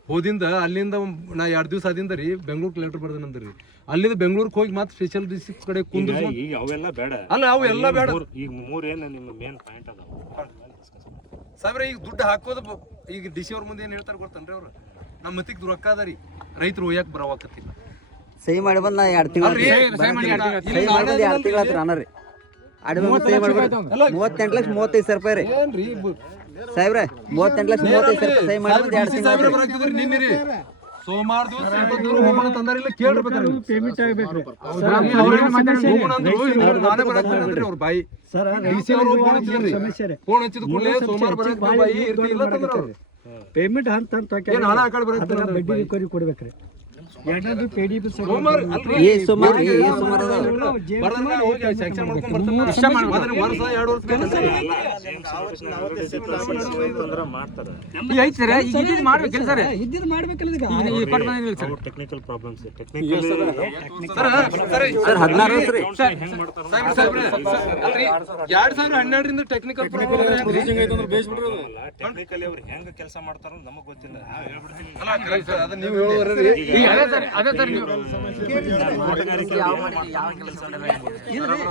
ಹೋದಿಂದ ಅಲ್ಲಿಂದ ನಾ 2 ದಿವಸ ಆದಿಂದ ರೀ ಬೆಂಗ್ಳೂರ್ಗೆ ಲೆಟರ್ ಬರ್ದೇನಂದ್ರಿ. ಅಲ್ಲಿಂದ ಬೆಂಗ್ಳೂರ್ಗೆ ಹೋಗಿ ಮತ್ತೆ ಸ್ಪೆಷಲ್ ಡಿಸ್ಟ್ರಿಕ್ಟ್ ಕಡೆ ಕುಂದ್ರ. ಈಗ ಅವೆಲ್ಲ ಬೇಡ, ಅಲ್ಲ ಅವು ಎಲ್ಲ ಬೇಡ. ಈಗ 3 ಏನು ನಿಮ್ಮ ಮೇನ್ ಪಾಯಿಂಟ್ ಅದಾವ ಸಾಹೇಬ್ರೆ. ಈಗ ದುಡ್ಡು ಹಾಕೋದು ಈಗ DC ಅವ್ರ ಮುಂದೆ ಏನು ಹೇಳ್ತಾರೆ ಗೊತ್ತನ್ರಿ ಅವ್ರು, ನಮ್ಮ ಮತ್ತಿಗೆ ರೊಕ್ಕ ಅದ ರೀ, ರೈತರು ಒಯ್ಯಕ್ಕೆ ಬರವಾಕತ್ತಿಲ್ಲ. ಸಹಿ ಮಾಡಿ ಬಂದು 2 ತಿಂಗಳು 2 ತಿಂಗಳು ಹತ್ರ ಅಣ್ಣ ರೀ. 38,35,000 ರೂಪಾಯಿ ರೀ ಸಾಹೇಬ್ರೆ. 38,35,000 ಸಹಿ ಮಾಡಿ 2 ತಿಂಗಳು. ಸೋಮವಾರ ದಿವಸ ಎಷ್ಟೊತ್ತಿದ್ರು ಹೋಗೋಣ ತಂದಾರಿಲ್ಲ ಕೇಳಿರ್ಬೇಕಾರೆ ಪೇಮೆಂಟ್ ಆಗಬೇಕ್ರಿ ನಾನೇ ಬರಕ್ರಿ ಅವ್ರ ಬಾಯಿ ಸರ್ DC ಅವ್ರು ಫೋನ್ ಹಚ್ಚಿದ್ರಿ ಸಮಸ್ಯೆ ರೀ ಫೋನ್ ಹಚ್ಚಿದ ಕೂಡಲೇ ಸೋಮವಾರ ಬರಕ್ ನೀವು ಬಾಯಿ ಇರ್ತಿಲ್ಲ ತಂದ್ರ ಪೇಮೆಂಟ್ ಅಂತ ಏನ್ ಹಣ ಆ ಕಡೆ ಬರುತ್ತೆ ಬಡ್ಡಿ ರಿಕವರಿ ಕೊಡ್ಬೇಕ್ರಿ ಎರಡನೇದು PDP ಸೋಮವಾರ ಅಲ್ರಿ ಬರ್ದ್ರೆ ಹೋಗಿ ಸೆಕ್ಷನ್ ಮಾಡ್ಕೊಂಡ್ ಬರ್ತಾನೆ ವರ್ಷ 2 ವರ್ಷ ಮಾಡ್ತಾರೆ ಈಗ ಐತಿ ಸರ್ ಈಗ ಇದ್ದಿದ್ದು ಮಾಡ್ಬೇಕಿಲ್ಲ ಸರ್ ಇದ್ದಿದ್ದು ಮಾಡ್ಬೇಕಲ್ಲ ಈಗ ಈಗ ಕೊಟ್ಟು ಬಂದಿಲ್ಲ ಸರ್ ಟೆಕ್ನಿಕಲ್ ಪ್ರಾಬ್ಲಮ್ಸ್ ಸರ್ 16 ವರ್ಷ ರೀ ಹೆಂಗ್ ಮಾಡ್ತಾರ 2012 ರಿಂದ ಟೆಕ್ನಿಕಲ್ ಪ್ರಾಬ್ಲಮ್ ಟೆಕ್ನಿಕಲಿ ಅವ್ರು ಹೆಂಗ್ ಕೆಲಸ ಮಾಡ್ತಾರ ನಮಗ್ ಗೊತ್ತಿಲ್ಲ ಹೇಳ್ಬಿಡ್ತೀನಿ ಅದನ್ನ ನೀವು ಹೇಳೋದ್ರಿ ಈಗ ಅದೇ ಸರ್ ನೀವು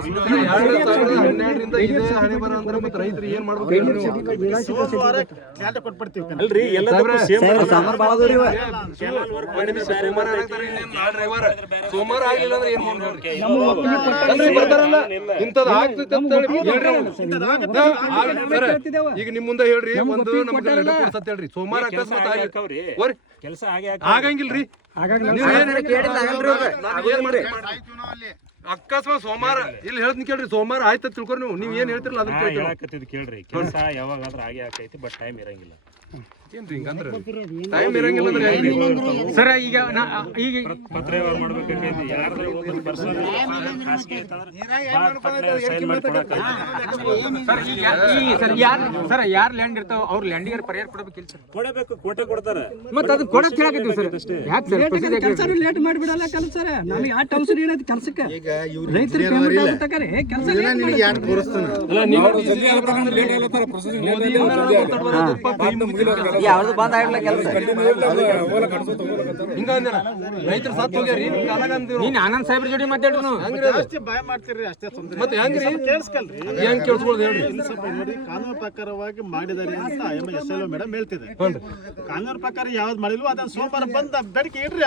2012 ರಿಂದ ಇದೇ ಹಣೆ ಬರ ಅಂದ್ರೆ ಮತ್ತೆ ರೈತರು ಏನ್ ಮಾಡ್ಬೇಕು ಸೋಮವಾರ ಕ್ಲಾರಿಟಿ ಕೊಟ್ಬಿಡ್ತೀವಿ ಅಲ್ರಿ ಎಲ್ಲದಕ್ಕೂ ಸೇಮ್ ಸಾಮಾರ್ ಭಾಳ ಅದಾವ ರೀ ಇವ. ಸೋಮವಾರ ಆಗ್ಲಿಲ್ಲ ಅಂದ್ರೆ ಏನ್ ಮಾಡ್ರಿ ಬರ್ತಾರಲ್ಲ ಇಂಥದ್ದು ಆಗ್ತೈತೆ ಅಂತ ಹೇಳಿ ಹೇಳ್ರಿ ಅವ್ನು. ಈಗ ನಿಮ್ ಮುಂದೆ ಹೇಳ್ರಿ ಒಂದು ನಮ್ಗೆ ಲೆಟರ್ ಕೊಡ್ಸತ್ ಹೇಳ್ರಿ ಸೋಮವಾರ ಅಕಸ್ಮಾತ್ ಆಗ್ಲಿ ಕೆಲಸ ಆಗೇ ಆಗಂಗಿಲ್ರಿ ನೀವ್ ಏನ್ ನಾನ್ ಏನ್ ಮಾಡಿ ಅಕಸ್ಮಾತ್ ಸೋಮವಾರ ಇಲ್ಲಿ ಹೇಳ್ತೀನಿ ಕೇಳ್ರಿ ಸೋಮವಾರ ಆಯ್ತು ತಿಳ್ಕೊರಿ ನೀವು ಏನ್ ಹೇಳ್ತಿರಲ್ಲ ಅದನ್ನ ಕೇಳ್ತೀವಿ ಹೇಳಕತ್ತಿದ್ ಕೇಳ್ರಿ ಕೆಲಸ ಯಾವಾಗಾದ್ರೂ ಆಗೇ ಆಕೈತಿ ಬಟ್ ಟೈಮ್ ಇರಂಗಿಲ್ಲ ಏನ್ರಿ ಹಿಂಗಂದ್ರೆ ಟೈಮ್ ಇರಂಗಿಲ್ಲ ಅಂದ್ರೆ ಹೆಂಗ್ರಿ ಸರ್ ಈಗ ಈಗ ಪತ್ರ ವ್ಯವಹಾರ ಮಾಡ್ಬೇಕಾಗೈತಿ ಯಾರ್ದಾರ ಒಬ್ಬರು ಪರ್ಸನಲ್ ಖಾಸಗಿ ಐತಂದ್ರೆ ಸೈನ್ ಮಾಡಿ ಸರ್ ಯಾರು ಲ್ಯಾಂಡ್ ಇರ್ತಾವ ಅವ್ರ ಲ್ಯಾಂಡಿಗೆ ಪರಿಹಾರ ಕೊಡಬೇಕಿಲ್ಲ ಸರ್ ಕೊಡಬೇಕು ಕೋಟೆ ಕೊಡ್ತಾರ ಮತ್ತೆ ಅದು ಕೊಡಕ್ ಹೇಳಕತ್ತೀವಿ ಸರ್ ಯಾಕೆ ಸರ್ ಕೆಲಸ ಲೇಟ್ ಮಾಡಿಬಿಡಲ್ಲ ಕೆಲಸ ನಮಗೆ ಆ ಟೌನ್ಸ್ ಏನೈತಿ ಕೆಲಸಕ್ಕೆ ಈಗ ಇವ್ರು ರೈತರಿಗೆ ಪೇಮೆಂಟ್ ಆಗ್ಬೇಕಾರೆ ಕೆಲಸ ನಿನಗೆ ಯಾರು ತೋರಿಸ್ತಾನೆ ಯಾವ್ದು ಬಂದ್ ಆಗಿಲ್ಲ ಕೆಲಸ ಹಿಂಗಂದ್ರ ರೈತರು ಸತ್ತು ಹೋಗ್ಯಾರಿ ನೀನ್ ಆನಂದ್ ಸಾಹೇಬ್ರ ಜೋಡಿ ಮಾತಾಡ್ರು ಜಾಸ್ತಿ ಭಯ ಮಾಡ್ತೀರಿ ಅಷ್ಟೇ ತೊಂದ್ರೆ ಮತ್ತೆ ಹೆಂಗ್ರಿ ಕೇಳಿಸ್ಕಲ್ರಿ ಹೆಂಗ್ ಕೇಳಿಸ್ಕೊಳ್ಳೋದು ಹೇಳ್ರಿ ಸ್ವಲ್ಪ ನೋಡಿ ಕಾನೂನು ಪ್ರಕಾರವಾಗಿ ಮಾಡಿದ್ದಾರೆ ಅಂತ SLO ಮೇಡಮ್ ಹೇಳ್ತಿದೆ ಕಾನೂನು ಪ್ರಕಾರ ಯಾವ್ದು ಮಾಡಿಲ್ವೋ ಅದನ್ನ ಸೋಮವಾರ ಬಂದ ಬೇಡಿಕೆ ಇಡ್ರಿ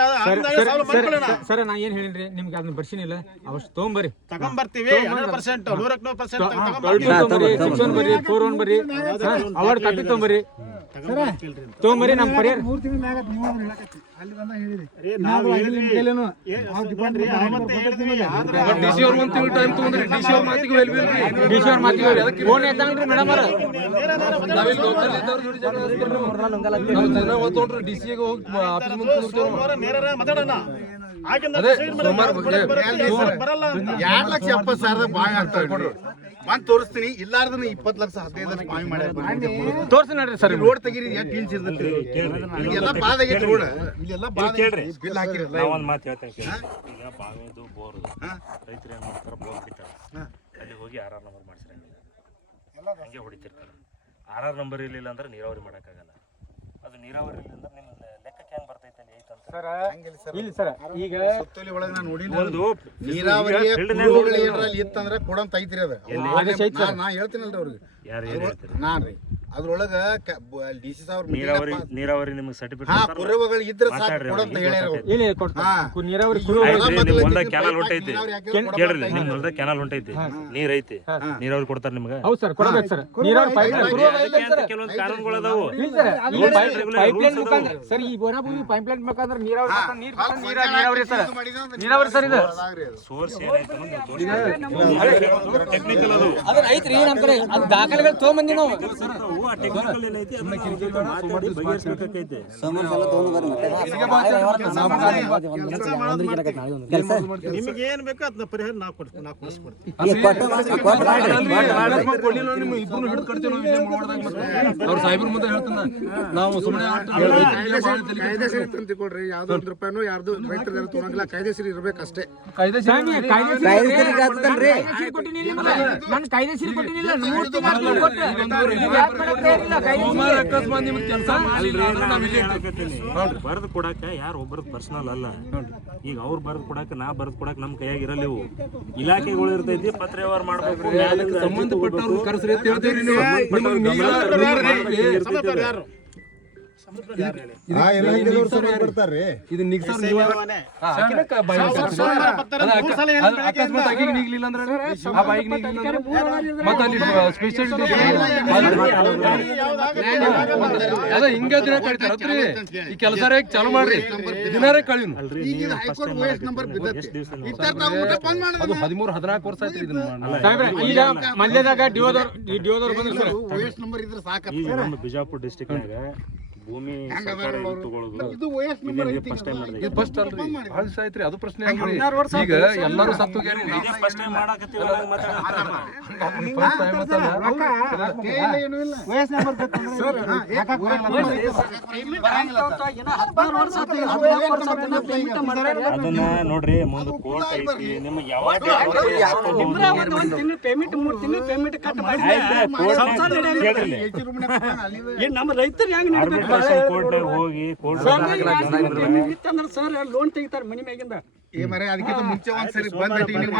ಸರ್ ನಾ ಏನ್ ಹೇಳಿನ್ರಿ ನಿಮ್ಗೆ ಅದನ್ನ ಬರ್ಸಿನಿಲ್ಲ ಅವಷ್ಟು ತೊಗೊಂಬರ್ರಿ ತಗೊಂಡ್ಬರ್ತೀವಿ 100% 100% ತೊಗೊಂಬರ್ರಿ 6 ಬರ್ರಿ 4 ಬರ್ರಿ ಅವಾರ್ಡ್ ಕಾಪಿ ತೊಗೊಂಬರ್ರಿ ತೊಗೊಂಬರ್ರಿ ನಮ್ ಪರಿಹಾರ DC ಅವ್ರು ಒಂದ್ ತಿಂಗಳು ಟೈಮ್ ತಗೊಂಡ್ರಿ DC ಅವ್ರ ಮಾತಿಗೆ ಡಿಸಿ ಅವ್ರ ಮಾತಿಗೆ ಫೋನ್ ಎತ್ತಂಗ್ರಿ ಮೇಡಮ್ ಅವ್ರ ನಾವಿಲ್ಲಿ ಲೋಕಲ್ ಇದ್ದವ್ರ ಜೋಡಿ ಜಗಳ ಆಡ್ತೀರಿ ನಾವು ಜನ ಓದ್ಕೊಂಡ್ರು DC ಗೆ ಹೋಗಿ ಆಫೀಸ್ ಮುಂದೆ ಕೂರ್ತೀವಿ ನೇರ ಮಾತಾಡೋಣ ಅದೇ ಸೋಮವಾರ ಬರಲ್ಲ ಅಂತ 2,70,000 ಬಾವಿ ಆಗ್ತಾವೆ ಕೊಡ್ರಿ ಬಂದ್ ತೋರಿಸ್ತೀನಿ ಇಲ್ಲಾರ್ದನ್ನ 20 ಲಕ್ಷ 15 ಲಕ್ಷ ಬಾವಿ ಮಾಡ್ಯಾರ ತೋರ್ಸಿ ನೋಡ್ರಿ ಸರ್ ರೋಡ್ ತೆಗೀರಿ ಎಷ್ಟು ಇಂಚ್ ಇರ್ತೈತಿ ಇಲ್ಲೆಲ್ಲ ಬಾದ ಆಗೈತಿ ರೋಡ್ ಇಲ್ಲೆಲ್ಲ ಬಾದ ಕೇಳ್ರಿ ಬಿಲ್ ಹಾಕಿರಲ್ಲ ನಾ ಒಂದ್ ಮಾತು ಹೇಳ್ತೇನೆ ಕೇಳಿ ಈಗ ಬಾವಿದು ಬೋರ್ ರೈತರು ಏನ್ ಮಾಡ್ತಾರ ಬೋರ್ ಬಿಟ್ಟಾರ ಅಲ್ಲಿ ಹೋಗಿ RR ನಂಬರ್ ಮಾಡ್ಸಿರಂಗಿಲ್ಲ ಹಂಗೆ ಹೊಡಿತಿರ್ತಾರೆ RR ನಂಬರ್ ಇರ್ಲಿಲ್ಲ ಅಂದ್ರೆ ನೀರಾವರಿ ಮಾಡಕ್ಕಾಗಲ್ಲ ಅದು ನೀರಾವರಿ ಇಲ್ಲ ಅಂದ್ರೆ ನಿಮ್ಮ ಲೆಕ್ಕಕ್ಕೆ ಹೆಂಗ್ ಬರ್ತೈತೆ ಅಲ್ಲಿ ಐತಂತ ಇಲ್ಲ ಸರ್ ಈಗ ಸುತ್ತಲಿ ಒಳಗೆ ನಾನು ನೋಡಿ ಒಂದು ನೀರಾವರಿಯ ಪೂರ್ವಗಳು ಏನ್ರಲ್ಲಿ ಇತ್ತಂದ್ರೆ ಕೊಡಂತ ಐತ್ರಿ ಅದು ನಾ ಹೇಳ್ತೀನಲ್ರಿ ಅವ್ರಿಗೆ ಯಾರು ಏನ್ ಹೇಳ್ತಾರೆ ನಾನ್ ರೀ ಅದ್ರೊಳಗ DC ನೀರಾವರಿ ನಿಮಗೆ ಸರ್ಟಿಫಿಕೇಟ್ ಕುರುವಗಳು ಇದ್ರೆ ಸಾಕು ಕೊಡಂತ ಹೇಳ್ಯಾರ ಅವ್ರು. ಇಲ್ಲ ಕೊಡ್ತಾರೆ ನೀರಾವರಿ ನಿಮ್ ಹೊಲ್ದಾಗ ಕ್ಯಾನಲ್ ಹೊಂಟೈತಿ ಕೇಳ್ರಿ ನಿಮ್ ಹೊಲ್ದಾಗ ಕ್ಯಾನಲ್ ಹೊಂಟೈತಿ ನೀರ್ ಐತಿ ನೀರಾವರಿ ಕೊಡ್ತಾರ ನಿಮ್ಗೆ ಹೌದು ಸರ್ ಕೊಡಬೇಕು ಸರ್ ನೀರಾವರಿ ಕೆಲವೊಂದು ಕಾನೂನುಗಳು ಅದಾವು ಪೈಪ್ಲೈನ್ ಮುಖಾಂತರ ಸರ್ ಈ ಬೋನಾಭೂಮಿ ಪೈಪ್ಲೈನ್ ಮುಖಾಂತರ ನೀರಾವರಿ ಸರ್ ನೀರಾವರಿ ಸರ್ ಇದು ಸೋರ್ಸ್ ಟೆಕ್ನಿಕಲ್ ಅದು ಅದನ್ನ ಐತ್ರಿ ನಮ್ ಕಡೆ ಅದು ದಾಖಲೆಗಳು ತೊಗೊಂಬಂದಿ ನಾವು ಆ ಟೆಕ್ನಿಕಲ್ ಏನೈತಿ ಅದನ್ನ ಮಾತಾಡಿ ಬಗೆಹರಿಸಬೇಕಾಗೈತೆ ನಿಮಗೆ ಏನ್ ಬೇಕೋ ಅದನ್ನ ಪರಿಹಾರ ನಾವು ಕೊಡಿಸ್ಕೊಡ್ತೀವಿ ಅವ್ರ ಸಾಹೇಬ್ರ ಮುಂದೆ ಹೇಳ್ತಾನ ನಾವು ಸುಮ್ಮನೆ ಕಾಯ್ದೆ ಸರಿ ತಂತಿಕೊಡ್ರಿ ಯಾವ್ದೋ 1 ರೂಪಾಯಿನೂ ಯಾರ್ದು ರೈತರ ತೊಗೊಂಡಿಲ್ಲ ಕಾಯ್ದೆ ಸರಿ ಇರ್ಬೇಕಷ್ಟೇ ನಾನು ಕಾಯ್ದೆಸೀರಿ ಕೊಟ್ಟಿನಿಲ್ಲ ಅಕಸ್ಮಾತ್ ನಿಮ್ಗೆ ಕೆಲಸ ಬರೆದು ಕೊಡಾಕ ಯಾರು ಒಬ್ಬರದ್ದು ಪರ್ಸನಲ್ ಅಲ್ಲ ಈಗ ಅವ್ರು ಬರೆದು ಕೊಡಾಕ ನಾ ಬರೆದು ಕೊಡಾಕ ನಮ್ ಕೈಯಾಗ ಇರಲ್ಲ ಇವು ಇಲಾಖೆಗಳು ಇರ್ತೈತಿ ಪತ್ರ ವ್ಯವಹಾರ ಮಾಡ್ಬೇಕು ಸಂಬಂಧಪಟ್ಟವ್ರು ಕರೆಸ್ರಿ ಅಂತ ಹೇಳ್ತೀವಿ ನೀವು ಆ ಇಲಾಖೆದವ್ರು ಸುಮ್ಮನೆ ಬರ್ತಾರ್ರಿ. ಇದು ನಿಗ್ಸೋರ್ ನೀವು ಅಕಿನಕ್ಕ ಬಾಯಿ ಅಕಸ್ಮಾತ್ ಆಕಿಗೆ ನಿಗ್ಲಿಲ್ಲ ಅಂದ್ರೆ ಆ ಬಾಯಿಗೆ ನಿಗ್ಲಿಲ್ಲ ಅಂದ್ರೆ ಮತ್ತೆ ಅಲ್ಲಿ ಸ್ಪೆಷಾಲಿಟಿ ಅದ ಹಿಂಗ ದಿನ ಕಳಿತಾರತ್ರಿ ಈ ಕೆಲಸ ಚಾಲು ಮಾಡ್ರಿ ದಿನಾರೇ ಕಳಿನು ಅದು 13-14 ವರ್ಷ ಆಯ್ತು ಇದನ್ನ ಸಾಹೇಬ್ರೆ ಈಗ ಮಂಡ್ಯದಾಗ ಡಿಯೋದವ್ರು ಬಂದ್ರು ಸರ್ ಈಗ ನಮ್ಮ ಬಿಜಾಪುರ ಡಿಸ್ಟ್ರಿಕ್ಟ್ನಾಗ ಭೂಮಿ ಸರ್ಕಾರ ಇದು ತಗೊಳ್ಳೋದು ಫಸ್ಟ್ ಟೈಮ್ ಮಾಡಿದೆ. ಇದು ಫಸ್ಟ್ ಅಲ್ರಿ ಭಾಳ ದಿವಸ ಆಯ್ತ್ರಿ ಅದು ಪ್ರಶ್ನೆ ಆಗ್ರಿ ಈಗ ಎಲ್ಲರೂ ಸತ್ತು ಹೋಗ್ಯಾರಿ ಫಸ್ಟ್ ಟೈಮ್ ಮಾಡಕತ್ತೀವಲ್ಲ ಹಂಗ್ ಮಾತಾಡಕತ್ತಾರ. ಫಸ್ಟ್ ಟೈಮ್ ಅಂತಲ್ಲ ಅದನ್ನ ನೋಡ್ರಿ ಮುಂದೆ ಕೋರ್ಟ್ ಐತಿ ನಿಮಗೆ ಯಾವಾಗ ಪೇಮೆಂಟ್ 3 ತಿಂಗಳು ಪೇಮೆಂಟ್ ಕಟ್ ಮಾಡಿ ನಮ್ಮ ರೈತರು ಹೆಂಗ್ ಆರ್ಬಿಟ್ರೇಷನ್ ಕೋರ್ಟ್ ಹೋಗಿ ಕೋರ್ಟ್ ಸರ್ ಲೋನ್ ತೆಗಿತಾರೆ ಮನಿ ಮ್ಯಾಗಿಂದ ಅದಕ್ಕಿಂತ ಮುಂಚೆ ಒಂದ್ಸರಿ ಬಂದ್ಬಿಟ್ಟು ನೀವು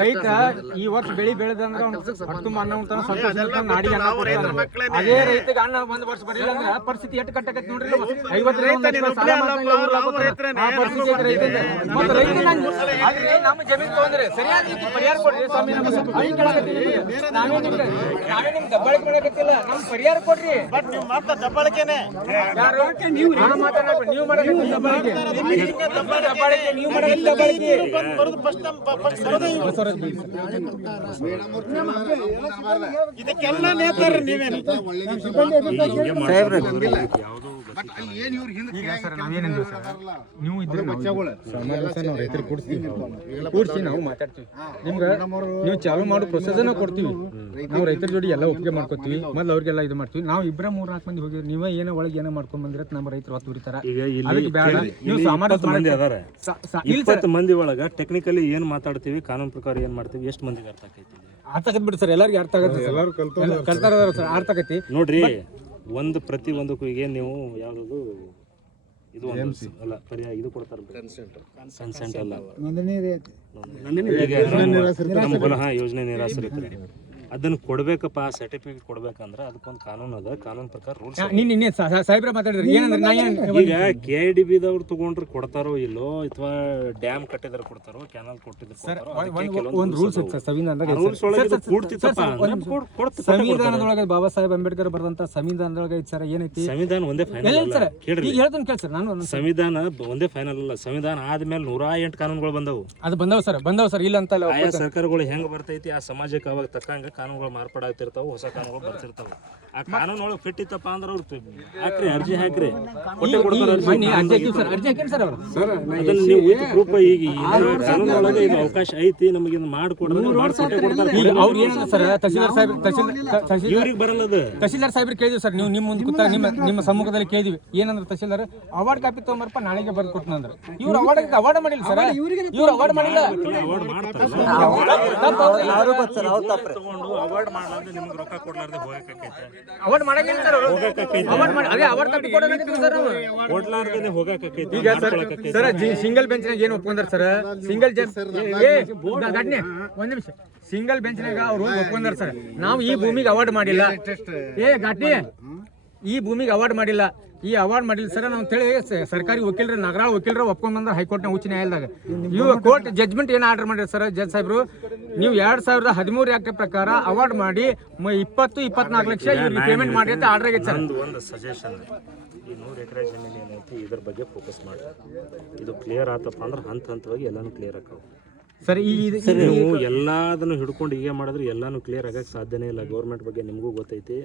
ರೈತ ಈ ವರ್ಷ ಬೆಳಿ ಬೆಳೆದಂದ್ರೆ ತುಂಬ ಅನ್ನ ಉಂಟಾನ ಸಂತೋಷ ನಾಡಿಗೆ ಅನ್ನ ಕೊಡ್ತಾನೆ. ಅದೇ ರೈತಗೆ ಅನ್ನ ಒಂದ್ ವರ್ಷ ಬರಲಿಲ್ಲ ಅಂದ್ರೆ ಪರಿಸ್ಥಿತಿ ಎಷ್ಟು ಕಟ್ಟಕತ್ ನೋಡ್ರಿ 50 ನಮ್ಮ ಜಮೀನ್ ತಗೊಂಡ್ರೆ ಸರಿಯಾದ ರೀತಿ ಪರಿಹಾರ ಕೊಡ್ರಿ ಸ್ವಾಮಿ. ನಾವೇ ನಿಮ್ ದಬ್ಬಾಳಿಕೆ ಮಾಡಕತ್ತಿಲ್ಲ, ನಮ್ ಪರಿಹಾರ ಕೊಡ್ರಿ. ನೀವು ಮಾತ್ರ ದಬ್ಬಾಳಿಕೆನೆ ನೀವು ಮಾಡಕತ್ತಿ ದಬ್ಬಾಳಿಕೆ, ನೀವು ಮಾಡಕತ್ತಿ ದಬ್ಬಾಳಿಕೆ. ಇದಕ್ಕೆಲ್ಲ ನೇತಾರ್ರಿ ನೀವೇನು ಈಗ ಸರ್ ನಾವೇನಂದ್ವಿ ಸರ್, ನೀವು ಇದ್ರೆ ಸಮಾವೇಶ ನಾವು ರೈತರಿಗೆ ಕೂಡಿಸಿ ನಾವು ಮಾತಾಡ್ತೀವಿ. ನಿಮ್ಗೆ ನೀವು ಚಾಲು ಮಾಡೋ ಪ್ರೊಸೆಸ್ ನಾವು ಕೊಡ್ತೀವಿ. ನಾವು ರೈತರ ಜೋಡಿ ಎಲ್ಲ ಒಪ್ಪಿಗೆ ಮಾಡ್ಕೊತೀವಿ, ಮೊದ್ಲು ಅವ್ರಿಗೆಲ್ಲ ಇದು ಮಾಡ್ತೀವಿ. ನಾವು 2-3-4 ಮಂದಿ ಹೋಗಿ ನೀವೇ ಏನೋ ಒಳಗೆ ಏನೋ ಮಾಡ್ಕೊಂಡ್ ಬಂದಿರತ್ ನಮ್ಮ ರೈತರು ಹೊತ್ತು ಉರಿತಾರ. ಅದಕ್ಕೆ ಬೇಡ, ನೀವು ಸಾಮಾನ್ಯ ಮಂದಿ ಅದಾರ 20 ಮಂದಿ ಒಳಗ ಟೆಕ್ನಿಕಲಿ ಏನ್ ಮಾತಾಡ್ತೀವಿ, ಕಾನೂನು ಪ್ರಕಾರ ಏನ್ ಮಾಡ್ತೀವಿ, ಎಷ್ಟು ಮಂದಿಗೆ ಅರ್ಥ ಆಕೈತಿ? ಅರ್ಥ ಆಗತ್ ಬಿಡಿ ಸರ್, ಎಲ್ಲರಿಗೂ ಅರ್ಥ ಆಗತ್ತೆ, ಎಲ್ಲರೂ ಕಲ್ತಾರ ಸರ್, ಅರ್ಥ ಆಗೈತಿ. ನೋಡ್ರಿ ಪ್ರತಿ ಒಂದಕ್ಕೂ ಈಗ ನೀವು ಯಾವ್ದು ಇದು ಅಲ್ಲ ಪರ್ಯಾಯ ಇದು ಕೊಡ್ತಾರ ಕನ್ಸೆಂಟ್ ಅಲ್ಲ ಯೋಜನೆ ನಿರಾಶ್ರಿತರೆ ಅದನ್ನ ಕೊಡ್ಬೇಕಪ್ಪ, ಸರ್ಟಿಫಿಕೇಟ್ ಕೊಡ್ಬೇಕಂದ್ರೆ ಅದಕ್ಕೊಂದು ಕಾನೂನು ಅದ, ಕಾನೂನು ಪ್ರಕಾರ ರೂಲ್ಸ್. ಸಾಹೇಬ್ರ ಮಾತಾಡಿದ್ರಿ ಏನಂದ್ರೆ ಈಗ KIDB ದವ್ರು ತಗೊಂಡ್ರೆ ಕೊಡ್ತಾರೋ ಇಲ್ಲೋ, ಅಥವಾ ಡ್ಯಾಮ್ ಕಟ್ಟಿದ್ರೆ ಕೊಡ್ತಾರೋ, ಕೆನಾಲ್ ಕೊಟ್ಟಿದ್ರೆ ಒಂದು ರೂಲ್ಸ್ ಇತ್ತು ಸಂವಿಧಾನದೊಳಗೆ ಬಾಬಾ ಸಾಹೇಬ್ ಅಂಬೇಡ್ಕರ್ ಬರೆದಂತ ಸಂವಿಧಾನದೊಳಗೆ ಐತಿ ಸರ್. ಏನೈತಿ ಸಂವಿಧಾನ ಒಂದೇ ಫೈನಲ್ ಅಲ್ಲ, ಕೇಳ್ರಿ ಹೇಳ್ತೀನಿ ಕೇಳಿ ಸರ್. ನಾನು ಸಂವಿಧಾನ ಒಂದೇ ಫೈನಲ್ ಅಲ್ಲ, ಸಂವಿಧಾನ ಆದ್ಮೇಲೆ 108 ಕಾನೂನುಗಳು ಬಂದವು. ಅದು ಬಂದವ ಸರ್ ಇಲ್ಲ ಅಂತ ಆಯಾ ಸರ್ಕಾರಗಳು ಹೆಂಗ್ ಬರ್ತೈತಿ ಆ ಸಮಾಜಕ್ಕೆ ಅವಾಗ ತಕ್ಕಂಗ ಕಾನೂನುಗಳು ಮಾರ್ಪಾಡಾಗ್ತಿರ್ತಾವ, ಹೊಸ ಕಾನೂನುಗಳು ಬರ್ತಿರ್ತಾವ. ಆ ಕಾನೂನು ಒಳಗೆ ಫಿಟ್ ಇತ್ತಪ್ಪ ಅಂದ್ರೆ ಅವ್ರು ಹಾಕ್ರಿ, ಅರ್ಜಿ ಹಾಕ್ರಿ, ಕೊಟ್ಟೆ ಕೊಡ್ತಾರೆ. ಪ್ರೂಫ್ ಈಗ ಕಾನೂನು ಒಳಗೆ ಇದು ಅವಕಾಶ ಐತಿ, ನಮಗೆ ಮಾಡ್ಕೊಡ್ತಾರೆ. ಇವ್ರಿಗೆ ಬರಲ್ಲ ಅದು. ತಹಸೀಲ್ದಾರ್ ಸಾಹೇಬ್ರು ಕೇಳಿದ್ವಿ ಸರ್, ನೀವು ನಿಮ್ಮ ಮುಂದೆ ಕೂತ ನಿಮ್ಮ ಸಮ್ಮುಖದಲ್ಲಿ ಕೇಳಿದ್ವಿ. ಏನಂದ್ರೆ ತಹಸೀಲ್ದಾರ್ ಅವಾರ್ಡ್ ಕಾಪಿ ತಗೊಂಬರಪ್ಪ, ನಾಳೆಗೆ ಬರ್ದು ಕೊಟ್ಟು ಅಂದ್ರೆ ಇವ್ರು ಅವಾರ್ಡ್ ಮಾಡಿಲ್ಲ ಸರ್, ಇವ್ರು ಅವಾರ್ಡ್ ಮಾಡಿಲ್ಲ. ಅವಾರ್ಡ್ ಮಾಡ್ಲಾರ್ದೆ ನಿಮ್ಗೆ ರೊಕ್ಕ ಕೊಡ್ಲಾರ್ದೆ ಹೋಗಕ್ಕೆ ಅವಾರ್ಡ್ ಮಾಡಂಗಿಲ್ಲ ಸರ್, ಅವಾರ್ಡ್ ಕಾಪಿ ಕೊಡ್ಲಾರ್ದೆ ಹೋಗಕ್ಕೆ. ಈಗ ಸರ್ ಸಿಂಗಲ್ ಬೆಂಚ್ನಾಗ ಏನು ಒಪ್ಕೊಂಡ್ರ ಸರ್, ಸಿಂಗಲ್ ಒಂದ್ ನಿಮಿಷ, ಸಿಂಗಲ್ ಬೆಂಚ್ನಾಗ ಅವ್ರು ಒಪ್ಕೊಂಡ್ರ ಸರ್, ನಾವು ಈ ಭೂಮಿಗೆ ಅವಾರ್ಡ್ ಮಾಡಿಲ್ಲ, ಈ ಭೂಮಿಗೆ ಅವಾರ್ಡ್ ಮಾಡಿಲ್ಲ, ಈ ಅವಾರ್ಡ್ ಮಾಡಿಲ್ಲ ಸರ್ ನಾವು ಅಂತೇಳಿ ಸರ್ಕಾರಿ ವಕೀಲರು, ನಗರ ವಕೀಲರು ಒಪ್ಕೊಂಡ್ ಬಂದ್ರೆ ಹೈಕೋರ್ಟ್ನ ಉಚ್ಚ ನ್ಯಾಯಾಲಯದಾಗ. ಇವು ಕೋರ್ಟ್ ಜಡ್ಜ್ಮೆಂಟ್ ಏನು ಆರ್ಡರ್ ಮಾಡಿದ್ರು ಸರ್ ಜಡ್ಜ್ ಸಾಹೇಬ್ರು, ನೀವು 2013 ಆಕ್ಟ್ ಪ್ರಕಾರ ಅವಾರ್ಡ್ ಮಾಡಿ 20-24 ಲಕ್ಷ ಇವ್ರಿಗೆ ಪೇಮೆಂಟ್ ಮಾಡಿ ಅಂತ ಆರ್ಡರ್ ಆಗೈತೆ ಸರ್. ಒಂದು ಸಜೆಷನ್, ಈ 100 ಎಕರೆ ಜಮೀನು ಏನೈತಿ ಇದ್ರ ಬಗ್ಗೆ ಫೋಕಸ್ ಮಾಡಿ, ಇದು ಕ್ಲಿಯರ್ ಆತಪ್ಪ ಅಂದ್ರೆ ಹಂತವಾಗಿ ಎಲ್ಲಾನು ಕ್ಲಿಯರ್ ಆಕಾವು ಸರ್. ನೀವು ಎಲ್ಲದನ್ನು ಹಿಡ್ಕೊಂಡು ಹೀಗೆ ಮಾಡಿದ್ರೆ ಎಲ್ಲಾನು ಕ್ಲಿಯರ್ ಆಗಕ್ಕೆ ಸಾಧ್ಯನೇ ಇಲ್ಲ. ಗೌರ್ಮೆಂಟ್ ಬಗ್ಗೆ ನಿಮಗೂ ಗೊತ್ತೈತಿ,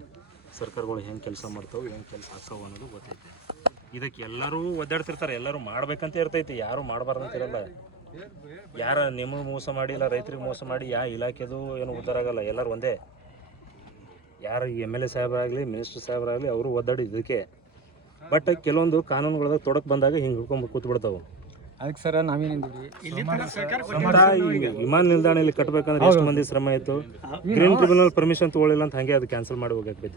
ಸರ್ಕಾರಗಳು ಹೆಂಗೆ ಕೆಲಸ ಮಾಡ್ತಾವೆ, ಹೆಂಗೆ ಕೆಲಸ ಆಗ್ತಾವೆ ಅನ್ನೋದು ಗೊತ್ತೈತಿ. ಇದಕ್ಕೆ ಎಲ್ಲರೂ ಒದ್ದಾಡ್ತಿರ್ತಾರೆ, ಎಲ್ಲರೂ ಮಾಡ್ಬೇಕಂತ ಇರ್ತೈತಿ, ಯಾರು ಮಾಡಬಾರ್ದಂತ ಇರಲ್ಲ. ಯಾರು ನಿಮಗೆ ಮೋಸ ಮಾಡಿ ಇಲ್ಲ ರೈತರಿಗೆ ಮೋಸ ಮಾಡಿ ಯಾವ ಇಲಾಖೆದು ಏನು ಉದ್ಧಾರ ಆಗಲ್ಲ, ಎಲ್ಲರೂ ಒಂದೇ. ಯಾರು MLA ಸಾಹೇಬರಾಗಲಿ, ಮಿನಿಸ್ಟರ್ ಸಾಹೇಬರಾಗಲಿ, ಅವರು ಒದ್ದಾಡಿ ಇದಕ್ಕೆ. ಬಟ್ ಕೆಲವೊಂದು ಕಾನೂನುಗಳದಾಗ ತೊಡಕ್ ಬಂದಾಗ ಹಿಂಗೆ ಹಿಡ್ಕೊಂಡು ಕೂತ್ ಬಿಡ್ತಾವೆ. ಅದಕ್ಕೆ ಸರ್ ನಾವೇನಿದ್ವಿ, ವಿಮಾನ ನಿಲ್ದಾಣ ಇಲ್ಲಿ ಕಟ್ಟಬೇಕಂದ್ರೆ ಎಷ್ಟು ಮಂದಿ ಶ್ರಮ ಆಯಿತು. ಗ್ರೀನ್ ಟ್ರಿಬ್ಯುನಲ್ ಪರ್ಮಿಷನ್ ತಗೊಳ್ಳಿಲ್ಲ ಅಂತ ಹಂಗೆ ಅದು ಕ್ಯಾನ್ಸಲ್ ಮಾಡಿ ಹೋಗಕ್ಕೆ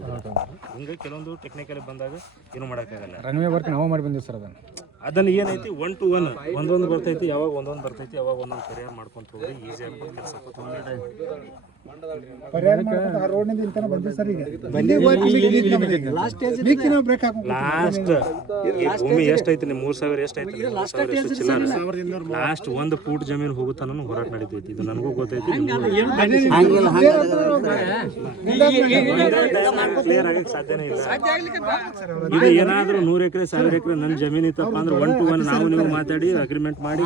ಹಿಂಗೆ ಕೆಲವೊಂದು ಟೆಕ್ನಿಕಲಿ ಬಂದಾಗ ಏನು ಮಾಡೋಕ್ಕಾಗಲ್ಲ. ರನ್ವೇ ವರ್ಕ್ ನಾವು ಮಾಡಿ ಬಂದಿವಿ ಸರ್ ಅದನ್ನು. ಅದನ್ನ ಏನೈತಿ 1 to 1 ಒಂದೊಂದು ಬರ್ತೈತಿ, ಯಾವಾಗ ಒಂದೊಂದು ಬರ್ತೈತಿ, ಯಾವಾಗ ಒಂದೊಂದು ಪರಿಹಾರ ಮಾಡ್ಕೊಂತ ಹೋಗಿ ಈಸಿ ಆಗ್ಬೋದು ಕೆಲಸ. ಲಾಸ್ಟ್ ಭೂಮಿ ಎಷ್ಟೈತಿ ನಿಮ್ಮ 3,000 ಎಷ್ಟೈತಿ ಲಾಸ್ಟ್ 1 ಫೂಟ್ ಜಮೀನು ಹೋಗುತ್ತಾನು ಹೋರಾಟ ನಡೀತೈತಿ. ಇದು ನನಗೂ ಗೊತ್ತೈತಿ, ಕ್ಲಿಯರ್ ಆಗಕ್ಕೆ ಸಾಧ್ಯನೇ ಇಲ್ಲ. ಇದು ಏನಾದ್ರೂ 100 ಎಕರೆ 1000 ಎಕರೆ ನನ್ನ ಜಮೀನು ಇತ್ತಪ್ಪ ಅಂದ್ರೆ 1 to 1 ನಾವು ನೀವು ಮಾತಾಡಿ ಅಗ್ರಿಮೆಂಟ್ ಮಾಡಿ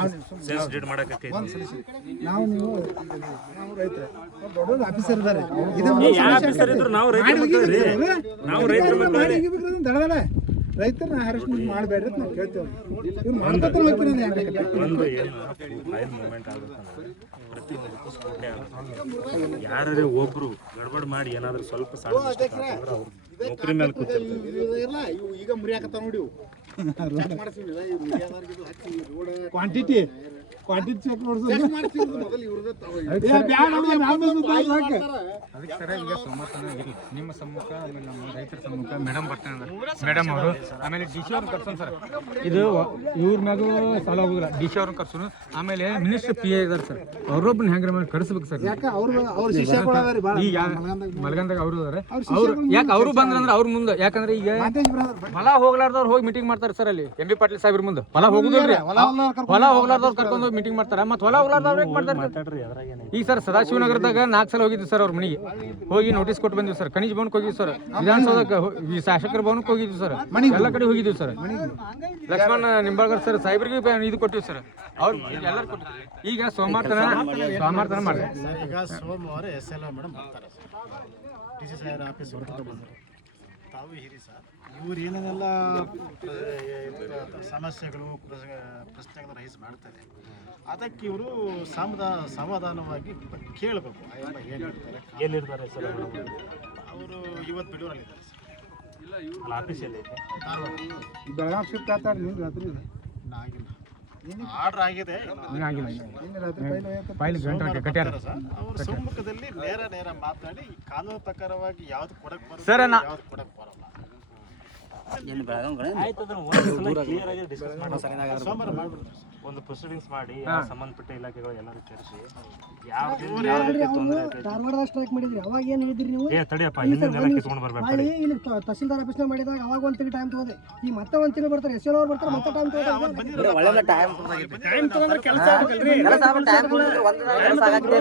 ಸೆನ್ಸ್ ಡೇಟ್ ಮಾಡಕ್ಕೆ ಆಫೀಸರ್ ಇದ್ದಾರೆ ಆಫೀಸರ್ ಇದ್ರು ನಾವು ರೈತರ ಮಕ್ಕಳ್ರಿ, ನಾವು ರೈತರ ಮಕ್ಕಳ್ರಿ. ರೈತರನ್ನ ಹ್ಯಾರಸ್ಮೆಂಟ್ ಮಾಡಬೇಡ್ರಿ ಅಂತ ನಾವು ಕೇಳ್ತೇವೆ. ಒಂದು ಏನು ಫೈಲ್ ಮೂವ್ಮೆಂಟ್ ಆಗುತ್ತಂದ್ರೆ ಪ್ರತಿಯೊಂದಕ್ಕೂ ಸ್ಕೂಟೆ ಆಗುತ್ತೆ. ಯಾರೇ ಒಬ್ರು ಗಡ್ಬಡ್ ಮಾಡಿ ಏನಾದ್ರೂ ಸ್ವಲ್ಪ ಸಣ್ಣ ಮಿಸ್ಟೇಕ್ ಆಗ್ತಂದ್ರೆ ಅವ್ರು ನೌಕರಿ ಮೇಲೆ ಕೂತಿರ್ತಾರೆ. ಈಗ ಮುರಿಯಾಕತ್ತ ನೋಡಿ ಕ್ವಾಂಟಿಟಿ ಚೆಕ್ ಅದಕ್ಕೆ ಸರ ಈಗ ಸಮಾಧಾನ ಇರಲಿ ನಿಮ್ಮ ಸಮ್ಮುಖ, ಆಮೇಲೆ ನಮ್ಮ ರೈತರ ಸಮ್ಮುಖ ಮೇಡಮ್ ಬರ್ತಾನೆ, ಮೇಡಮ್ ಅವರು, ಆಮೇಲೆ ಡಿ ಸಿ ಅವ್ರನ್ನ ಕರ್ಸೋಣ ಸರ್. ಇದು ಇವ್ರ ಮ್ಯಾಗೂ ಸಾಲ ಹೋಗಿಲ್ಲ, ಡಿ ಸಿ ಅವ್ರನ್ನ ಕರ್ಸೋಣ. ಆಮೇಲೆ ಮಿನಿಸ್ಟರ್ ಪಿ ಎ ಇದಾರೆ ಸರ್, ಅವ್ರೊಬ್ಬನ ಹೆಂಗ್ರ ಮೇಲೆ ಕಳಿಸ್ಬೇಕು ಸರ್. ಈಗ ಮಲ್ಗಂದಾಗ ಅವರು ಇದಾರೆ, ಅವ್ರು ಯಾಕೆ ಅವರು ಬಂದ್ರಂದ್ರೆ ಅವ್ರ ಮುಂದೆ, ಯಾಕಂದ್ರೆ ಈಗ ಹೊಲ ಹೋಗ್ಲಾರ್ದವ್ರು ಹೋಗಿ ಮೀಟಿಂಗ್ ಮಾಡ್ತಾರೆ ಸರ್ ಅಲ್ಲಿ ಎಂ ಬಿ ಪಾಟೀಲ್ ಸಾಹೇಬ್ರ ಮುಂದೆ. ಹೊಲ ಹೋಗುದಿಲ್ರಿ, ಹೊಲ ಹೋಗ್ಲಾರ್ದವ್ರು ಕರ್ಕೊಂಡು ಹೋಗಿ ಮೀಟಿಂಗ್ ಮಾಡ್ತಾರೆ. ಮತ್ತೆ ಹೊಲ ಹೋಗ್ಲಾರ್ದವ್ರು ಹೇಗೆ ಮಾಡ್ತಾರೆ? ಈಗ ಸರ್ ಸದಾಶಿವನಗರದಾಗ 4 ಸಲ ಹೋಗಿದ್ವಿ ಸರ್ ಅವ್ರ ಮನೆಗೆ, ಹೋಗಿ ನೋಟಿಸ್ ಕೊಟ್ಟು ಬಂದಿವಿ ಸರ್. ಖನಿಜ್ ಭವನಕ್ಕೆ ಹೋಗಿದ್ವಿ ಸರ್, ವಿಧಾನಸೌಧಕ್ಕೆ ಶಾಸಕರ ಭವನಕ್ಕೆ ಹೋಗಿದ್ವಿ ಸರ್, ಎಲ್ಲ ಕಡೆ ಹೋಗಿದ್ವಿ ಸರ್. ಲಕ್ಷ್ಮಣ ನಿಂಬಾಳ್ಕರ್ ಸರ್ ಸಾಹೇಬ್ರಿಗೆ ಇದು ಕೊಟ್ಟಿವಿ ಸರ್, ಅವ್ರು ಎಲ್ಲರೂ ಕೊಟ್ಟಿವಿ. ಈಗ ಸೋಮವಾರ ತನ ಮಾಡಿ ಈಗ ಸೋಮವಾರ SLO ಮೇಡಮ್ ಬರ್ತಾರೆ ಸರ್, ಡಿ ಸಿ ಸಾಹೇಬ್ರ ಆಫೀಸ್ ಹೊರಟು ಬಂದರು. ತಾವು ಹಿರಿ ಸರ್, ಇವ್ರು ಏನೇನೆಲ್ಲ ಸಮಸ್ಯೆಗಳು ಪ್ರಶ್ನೆಗಳನ್ನು ರೈಸ್ ಮಾಡ್ತಾರೆ, ಅದಕ್ಕೆ ಇವರು ಸಮಾಧಾನವಾಗಿ ಕೇಳಬೇಕು. ಏನು ಹೇಳ್ತಾರೆ, ಎಲ್ಲಿರ್ತಾರೆ ಸರ್ ಅವರು ಇವತ್ತು ಬಿಡೂರಲ್ಲಿದ್ದಾರೆ ಸರ್, ಆಫೀಸಲ್ಲಿ ಐತೆ. ಬೆಳಗಾವಿ ಶಿಫ್ಟ್ ಆಗ್ತಾರೆ ನೀವು ರಾತ್ರಿ ಆಗಿಲ್ಲ, ಆರ್ಡರ್ ಆಗಿದೆ ಅವ್ರ ಸಮ್ಮುಖದಲ್ಲಿ ನೇರ ಮಾತಾಡಿ ಕಾನೂನು ಪ್ರಕಾರವಾಗಿ ಯಾವ್ದು ಕೊಡಕ್ ಸರ್, ಬರುತ್ತೆ, ಯಾವ್ದು ಕೊಡಕ್ ಬರಲ್ಲ. ಆಯ್ತು, ಅದನ್ನ ಒಂದು ಸಲ ಕ್ಲಿಯರ್ ಆಗಿ ಡಿಸ್ಕಸ್ ಮಾಡೋಣ. ಸೋಮವಾರ ಮಾಡ್ಬಿಡ್ತಾರೆ ಒಂದು ಪ್ರೊಸೀಡಿಂಗ್ಸ್ ಮಾಡಿ ಸಂಬಂಧಪಟ್ಟ ಇಲಾಖೆಗಳು ಎಲ್ಲರೂ ಕರೆಸಿ ಯಾವ ರೀತಿ ತೊಂದರೆ ಆಗ್ತೈತೆ. ಧಾರವಾಡದಾಗ ಸ್ಟ್ರೈಕ್ ಮಾಡಿದ್ರಿ, ಅವಾಗ ಏನು ಹೇಳಿದ್ರಿ ನೀವು? ತಡಿಯಪ್ಪ, ಹಿಂದಿನ ಕಿತ್ಕೊಂಡು ಬರ್ಬೇಡ. ಇಲ್ಲಿ ತಹಸೀಲ್ದಾರ್ ಆಫೀಸ್ನಾಗ ಮಾಡಿದಾಗ ಅವಾಗ 1 ತಿಂಗಳು ಟೈಮ್ ತಗೋದೆ. ಈಗ ಮತ್ತೆ 1 ತಿಂಗಳು ಬರ್ತಾರೆ, SLO ಅವ್ರು ಬರ್ತಾರೆ, ಮತ್ತೆ ಟೈಮ್ ತಗೋತಾರೆ. ಒಳ್ಳೆ ಟೈಮ್ ತಗೊಂಡ್ರೆ ಕೆಲಸ ಆಗಲ್ರಿ. ಕೆಲಸ ಟೈಮ್